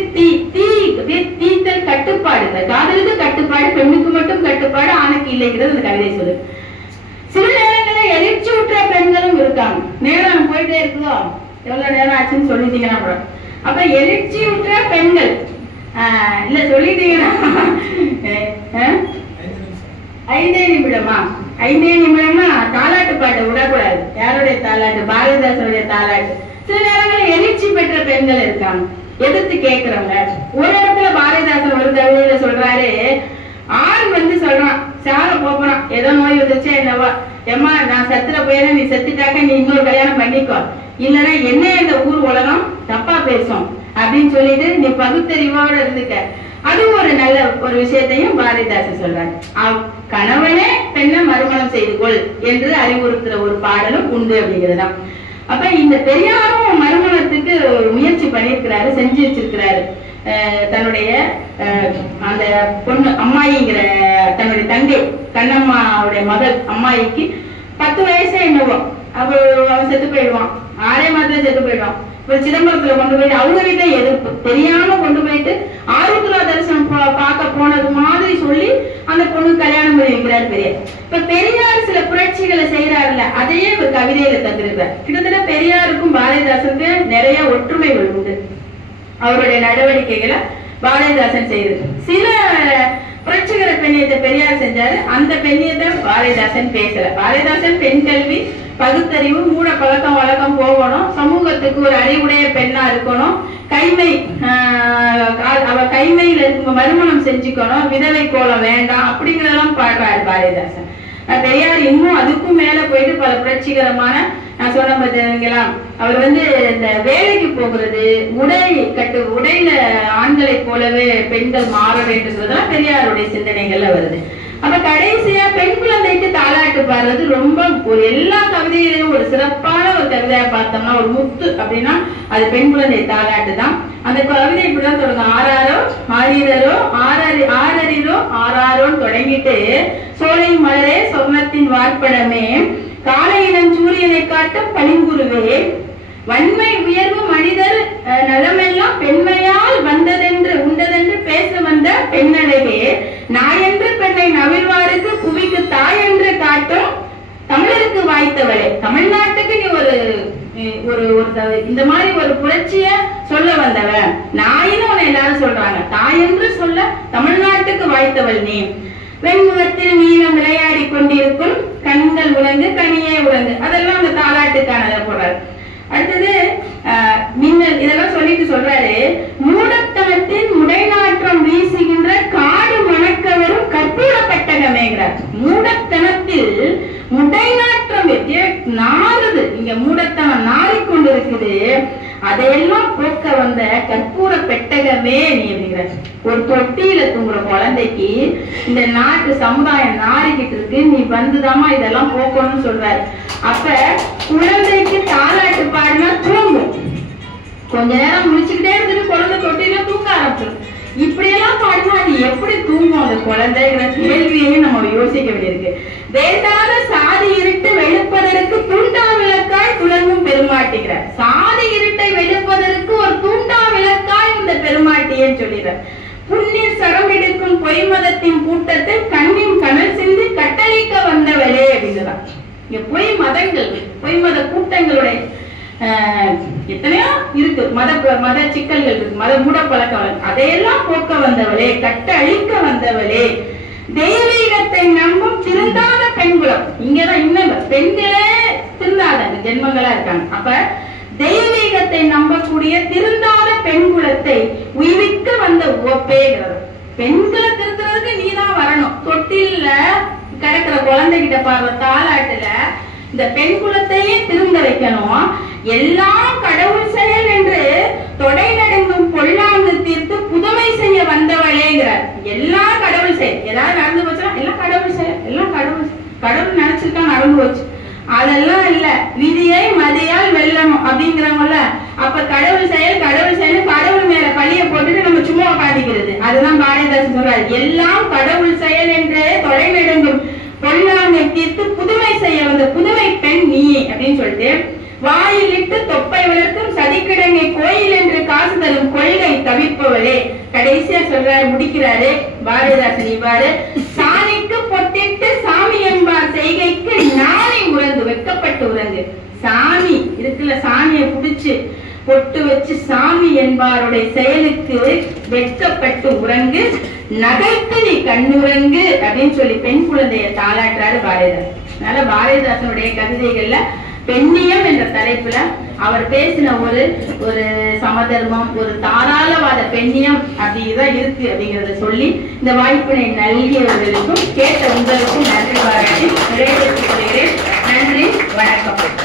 தீத்தல் கட்டுப்பாடு, இந்த காதலுக்கு கட்டுப்பாடு, பெண்ணுக்கு மட்டும் கட்டுப்பாடு, ஆணுக்கு இல்லைங்கிறது இந்த கவிதை சொல்லு. சில நேரங்களில் எழுச்சி ஊற்ற பெண்களும் இருக்காங்க. நேரம் போயிட்டே இருக்குதோ, எவ்வளவு நேரம் ஆச்சுன்னு சொல்லிட்டீங்கன்னா கூட. அப்ப எழுச்சி ஊற்ற பெண்கள் இல்ல சொல்லிட்டீங்கன்னா 5 நிமிடமா? 5 நிமிடம்னா தாலாட்டு பாட்டை விடக்கூடாது. யாருடைய தாலாட்டு? பாரதிதாசனுடைய தாலாட்டு. சில நேரங்களில் எழுச்சி பெற்ற பெண்கள் இருக்காங்க, எதிர்த்து கேட்கிறவங்க. ஒரு இடத்துல பாரதிதாசன் ஒரு கவிதையில சொல்றாரு, ஆண் சொல்றான், சாக போறான், ஏதோ நோய் வந்துச்சு என்னவா, ஏமா நான் சத்துல போயிட, நீ செத்துட்டாக்க நீ இன்னொரு கல்யாணம் பண்ணிக்கோ, இல்லைன்னா என்ன இந்த ஊர் உலகம் தப்பா பேசும் அப்படின்னு சொல்லிட்டு நீ பகுத்தறிவோட இருந்துக்க. அது ஒரு நல்ல ஒரு விஷயத்தையும் பாரதிதாசன் சொல்றாரு. கணவனே பெண்ணை மறுமணம் செய்து கொள் என்று அறிவுறுத்துற ஒரு பாடலும் உண்டு அப்படிங்கிறதுதான். அப்ப இந்த பெரியாரும் மறுமணத்துக்கு முயற்சி பண்ணிருக்கிறாரு, செஞ்சு வச்சிருக்கிறாரு. தன்னுடைய அந்த பொண்ணு அம்மாயிங்கிற தன்னுடைய தங்கை கண்ணம்மாவுடைய மகள் அம்மாயிக்கு 10 வயசே என்னவோ அவன் செத்து போயிடுவான். 6 மாதத்துல செத்து போயிடுவான். ஒரு சிதம்பரத்துல கொண்டு போயிட்டு அவங்க வீட்டை எதிர்ப்பு தெரியாம கொண்டு போயிட்டு ஆருத்ரா தரிசனம் பார்க்க போனது மாதிரி சொல்லி அந்த பொண்ணு கல்யாணம் பண்ணி வைக்கிறார் பெரியார். இப்ப பெரியார் சில புரட்சிகளை செய்யறாருல, அதையே ஒரு கவிதையில தந்திருக்கிறார். கிட்டத்தட்ட பெரியாருக்கும் பாரதிதாசனுக்கு நிறைய ஒற்றுமைகள் உண்டு. அவருடைய நடவடிக்கைகளை பாரதிதாசன் செய்யறது. சில புரட்சிகர பெண்ணியத்தை பெரியார் செஞ்சாரு, அந்த பெண்ணியத்தை பாரதிதாசன் பேசல. பாரதிதாசன் பெண் கல்வி, பகுத்தறிவு, மூட பழக்கம் வழக்கம் போகணும், சமூகத்துக்கு ஒரு அறிவுடைய பெண்ணா இருக்கணும், அவ கைமையில இருக்கும் மறுமணம் செஞ்சுக்கணும், விதவை கோலம் வேண்டாம் அப்படிங்கிறதெல்லாம் பாடுறாரு பாரதிதாசன். பெரியார் இன்னும் அதுக்கும் மேல போயிட்டு பல புரட்சிகரமான நான் சொன்ன பார்த்தீங்களா, அவர் இந்த வேலைக்கு போகிறது, உடையில ஆண்களை போலவே பெண்கள் மாற வேண்டும்ன்றதெல்லாம் பெரியாருடைய சிந்தனைகள்ல வருது. அப்ப கடைசியா பெண் குழந்தைக்கு தாலாட்டு பாடுறது ரொம்ப ஒரு எல்லா கவிதையிலையும் ஒரு சிறப்பான ஒரு கவிதையா பார்த்தோம்னா ஒரு முத்து அப்படின்னா அது பெண் குழந்தை தாலாட்டு தான். அந்த கவிதை இப்படிதான் தொடங்கும். ஆறாரோ ஆரீரோ ஆரறிரோ ஆறாரோன்னு தொடங்கிட்டு, சோலை மலரே சொர்ணத்தின் வார்ப்படமே, காலையிடம் சூரியனை காட்டும் பளிங்குருவே, வன்மை உயர்வு மனிதர் நலமெல்லாம் பெண்மையால் வந்ததென்று உண்டதென்று பேச வந்த பெண்ணழகே, நாயென்று பெண்ணை நவிழ்வாருக்கு புவி வாய்த்தவளே. தமிழ்நாட்டுக்கு நீ ஒரு இந்த மாதிரி ஒரு புரட்சிய சொல்ல வந்தவ, நாயின்னு உன்னை எல்லாரும் சொல்றாங்க, தாய் என்று சொல்ல தமிழ்நாட்டுக்கு வாய்த்தவள் நீ. வெண்முகத்தில் நீளம் விளையாடி கொண்டிருக்கும் கண்கள் உறங்கு கனியே உறங்கு, அதெல்லாம் அந்த தாலாட்டுக்கானதை போடுறாரு. அடுத்தது மின்னல், இதெல்லாம் சொல்லிட்டு சொல்றாரு, மூடத்தனத்தில் முடைநாற்றம் வீசுகின்ற காடு மணக்க வரும் கற்பூர பெட்டகமேங்கிறார். மூடத்தனத்தில் முடைநாற்றம் நாறுது, இங்க மூடத்தனம் நாறிக்கொண்டிருக்குது, அதையெல்லாம் போக்க வந்த கற்பூர பெட்டகமே நீ அப்படிங்கிற. ஒரு தொட்டியில தூங்குற குழந்தைக்கு இந்த நாட்டு சமுதாயம் நாறிக்கிட்டு இருக்கு, நீ வந்துதாமா இதெல்லாம் போக்கணும்னு சொல்றாரு. அப்ப குழந்தைக்கு தாலாட்டு பாடினா தூங்கும், கொஞ்ச நேரம் முடிச்சுக்கிட்டே இருந்துட்டு குழந்தை தொட்டில தூங்க ஆரம்பிச்சிடும். இப்படியெல்லாம் பாடினா அது எப்படி தூங்கும் அந்த குழந்தைங்கிற கேள்வியையும் நம்ம யோசிக்க வேண்டியிருக்கு. வேண்டாத சாதி இருட்டு வெளுப்பதற்கு துண்டா விளக்காய் துளங்கும் பெருமாட்டிக்கிறார். சாதி இருட்டை வெளுப்பதற்கு ஒரு துண்டா விளக்காய் இந்த பெருமாட்டியன்னு சொல்லிடுறார். புண்ணில் சரம் எடுக்கும் பொய்மதத்தின் கூட்டத்தை கண்ணின் கனல் சிந்து கட்டளிக்க வந்தவளே அப்படிங்கிறார். இங்க பொய்மதங்கள், பொய்மத கூட்டங்களுடைய எத்தனையோ இருக்கு, மத சிக்கல்கள் இருக்கு, மத மூட பழக்கம், அதையெல்லாம் போக்க வந்தவளே, கட்ட அழிக்க வந்தவளே. தெய்வீகத்தை நம்பும் திருந்தாத பெண்குலம், இங்கதான் இன்னும் பெண்களே திருந்தாத ஜென்மங்களா இருக்காங்க. அப்ப தெய்வீகத்தை நம்பக்கூடிய திருந்தாத பெண்குலத்தை உயிர்க்க வந்த உவப்பேங்கிறது. பெண்களை திருத்துறதுக்கு நீதான் வரணும். தொட்டில கிடக்கிற குழந்தைகிட்ட பாடுற தாலாட்டுல இந்த பெண் குலத்தையே திரும்ப வைக்கணும். எல்லாம் கடவுள் செயல் என்று தொடை நடுங்கும் பொல்லாங்கு தீர்த்து புதுமை செய்ய வந்தவளேங்கிறார். எல்லாம் கடவுள் செயல், ஏதாவது நடந்து போச்சுன்னா எல்லாம் கடவுள் செயல், எல்லாம் கடவுள் நினைச்சிருக்கா நடந்து போச்சு, அதெல்லாம் இல்ல, விதியை மதியால் வெல்லணும் அப்படிங்கிறவங்கள. அப்ப கடவுள் செயல் கடவுள் மேல பழிய போட்டுட்டு நம்ம சும்மா உட்காந்துக்கிறது. அதுதான் பாரதிதாசன் சொல்றாரு, எல்லாம் கடவுள் செயல் என்று தொடை நடுங்கும் பொல்லாங்கை தீர்த்து புதுமை செய்ய வந்த புதுமை பெண் நீ அப்படின்னு சொல்லிட்டு, வாயிலிட்டு தொப்பை வளர்க்கும் சதிக்கிடங்கை கோயில் என்று காசு தரும் கொள்கை தவிர்ப்பவளே. கடைசியா சொல்றாரு, முடிக்கிறாரு பாரதிதாசன் இவ்வாறு, சாணிக்கு பொட்டிட்டு சாமி என்பார் செய்கைக்கு நாளை உறங்கு, வெக்கப்பட்டு உறங்கு. சாமி இருக்குல்ல, சாமியை புடிச்சு பொட்டு வச்சு சாமி என்பாருடைய செயலுக்கு வெட்கப்பட்டு உறங்கு, நகைத்து நீ கண்ணுறங்கு அப்படின்னு சொல்லி பெண் குழந்தைய தாளாட்டுறாரு பாரதிதாசன். அதனால பாரதிதாசனுடைய கவிதைகள்ல பெண்ணியம் என்ற தலைப்புல அவர் பேசின ஒரு சமதர்மம், ஒரு தாராளவாத பெண்ணியம் அப்படிதான் இருக்கு அப்படிங்கறத சொல்லி இந்த வாய்ப்பினை நல்கியவர்களுக்கும் கேட்ட உங்களுக்கும் நன்றி பாராட்டி நிறைவேற்றிக் கொள்கிறேன். நன்றி, வணக்கம்.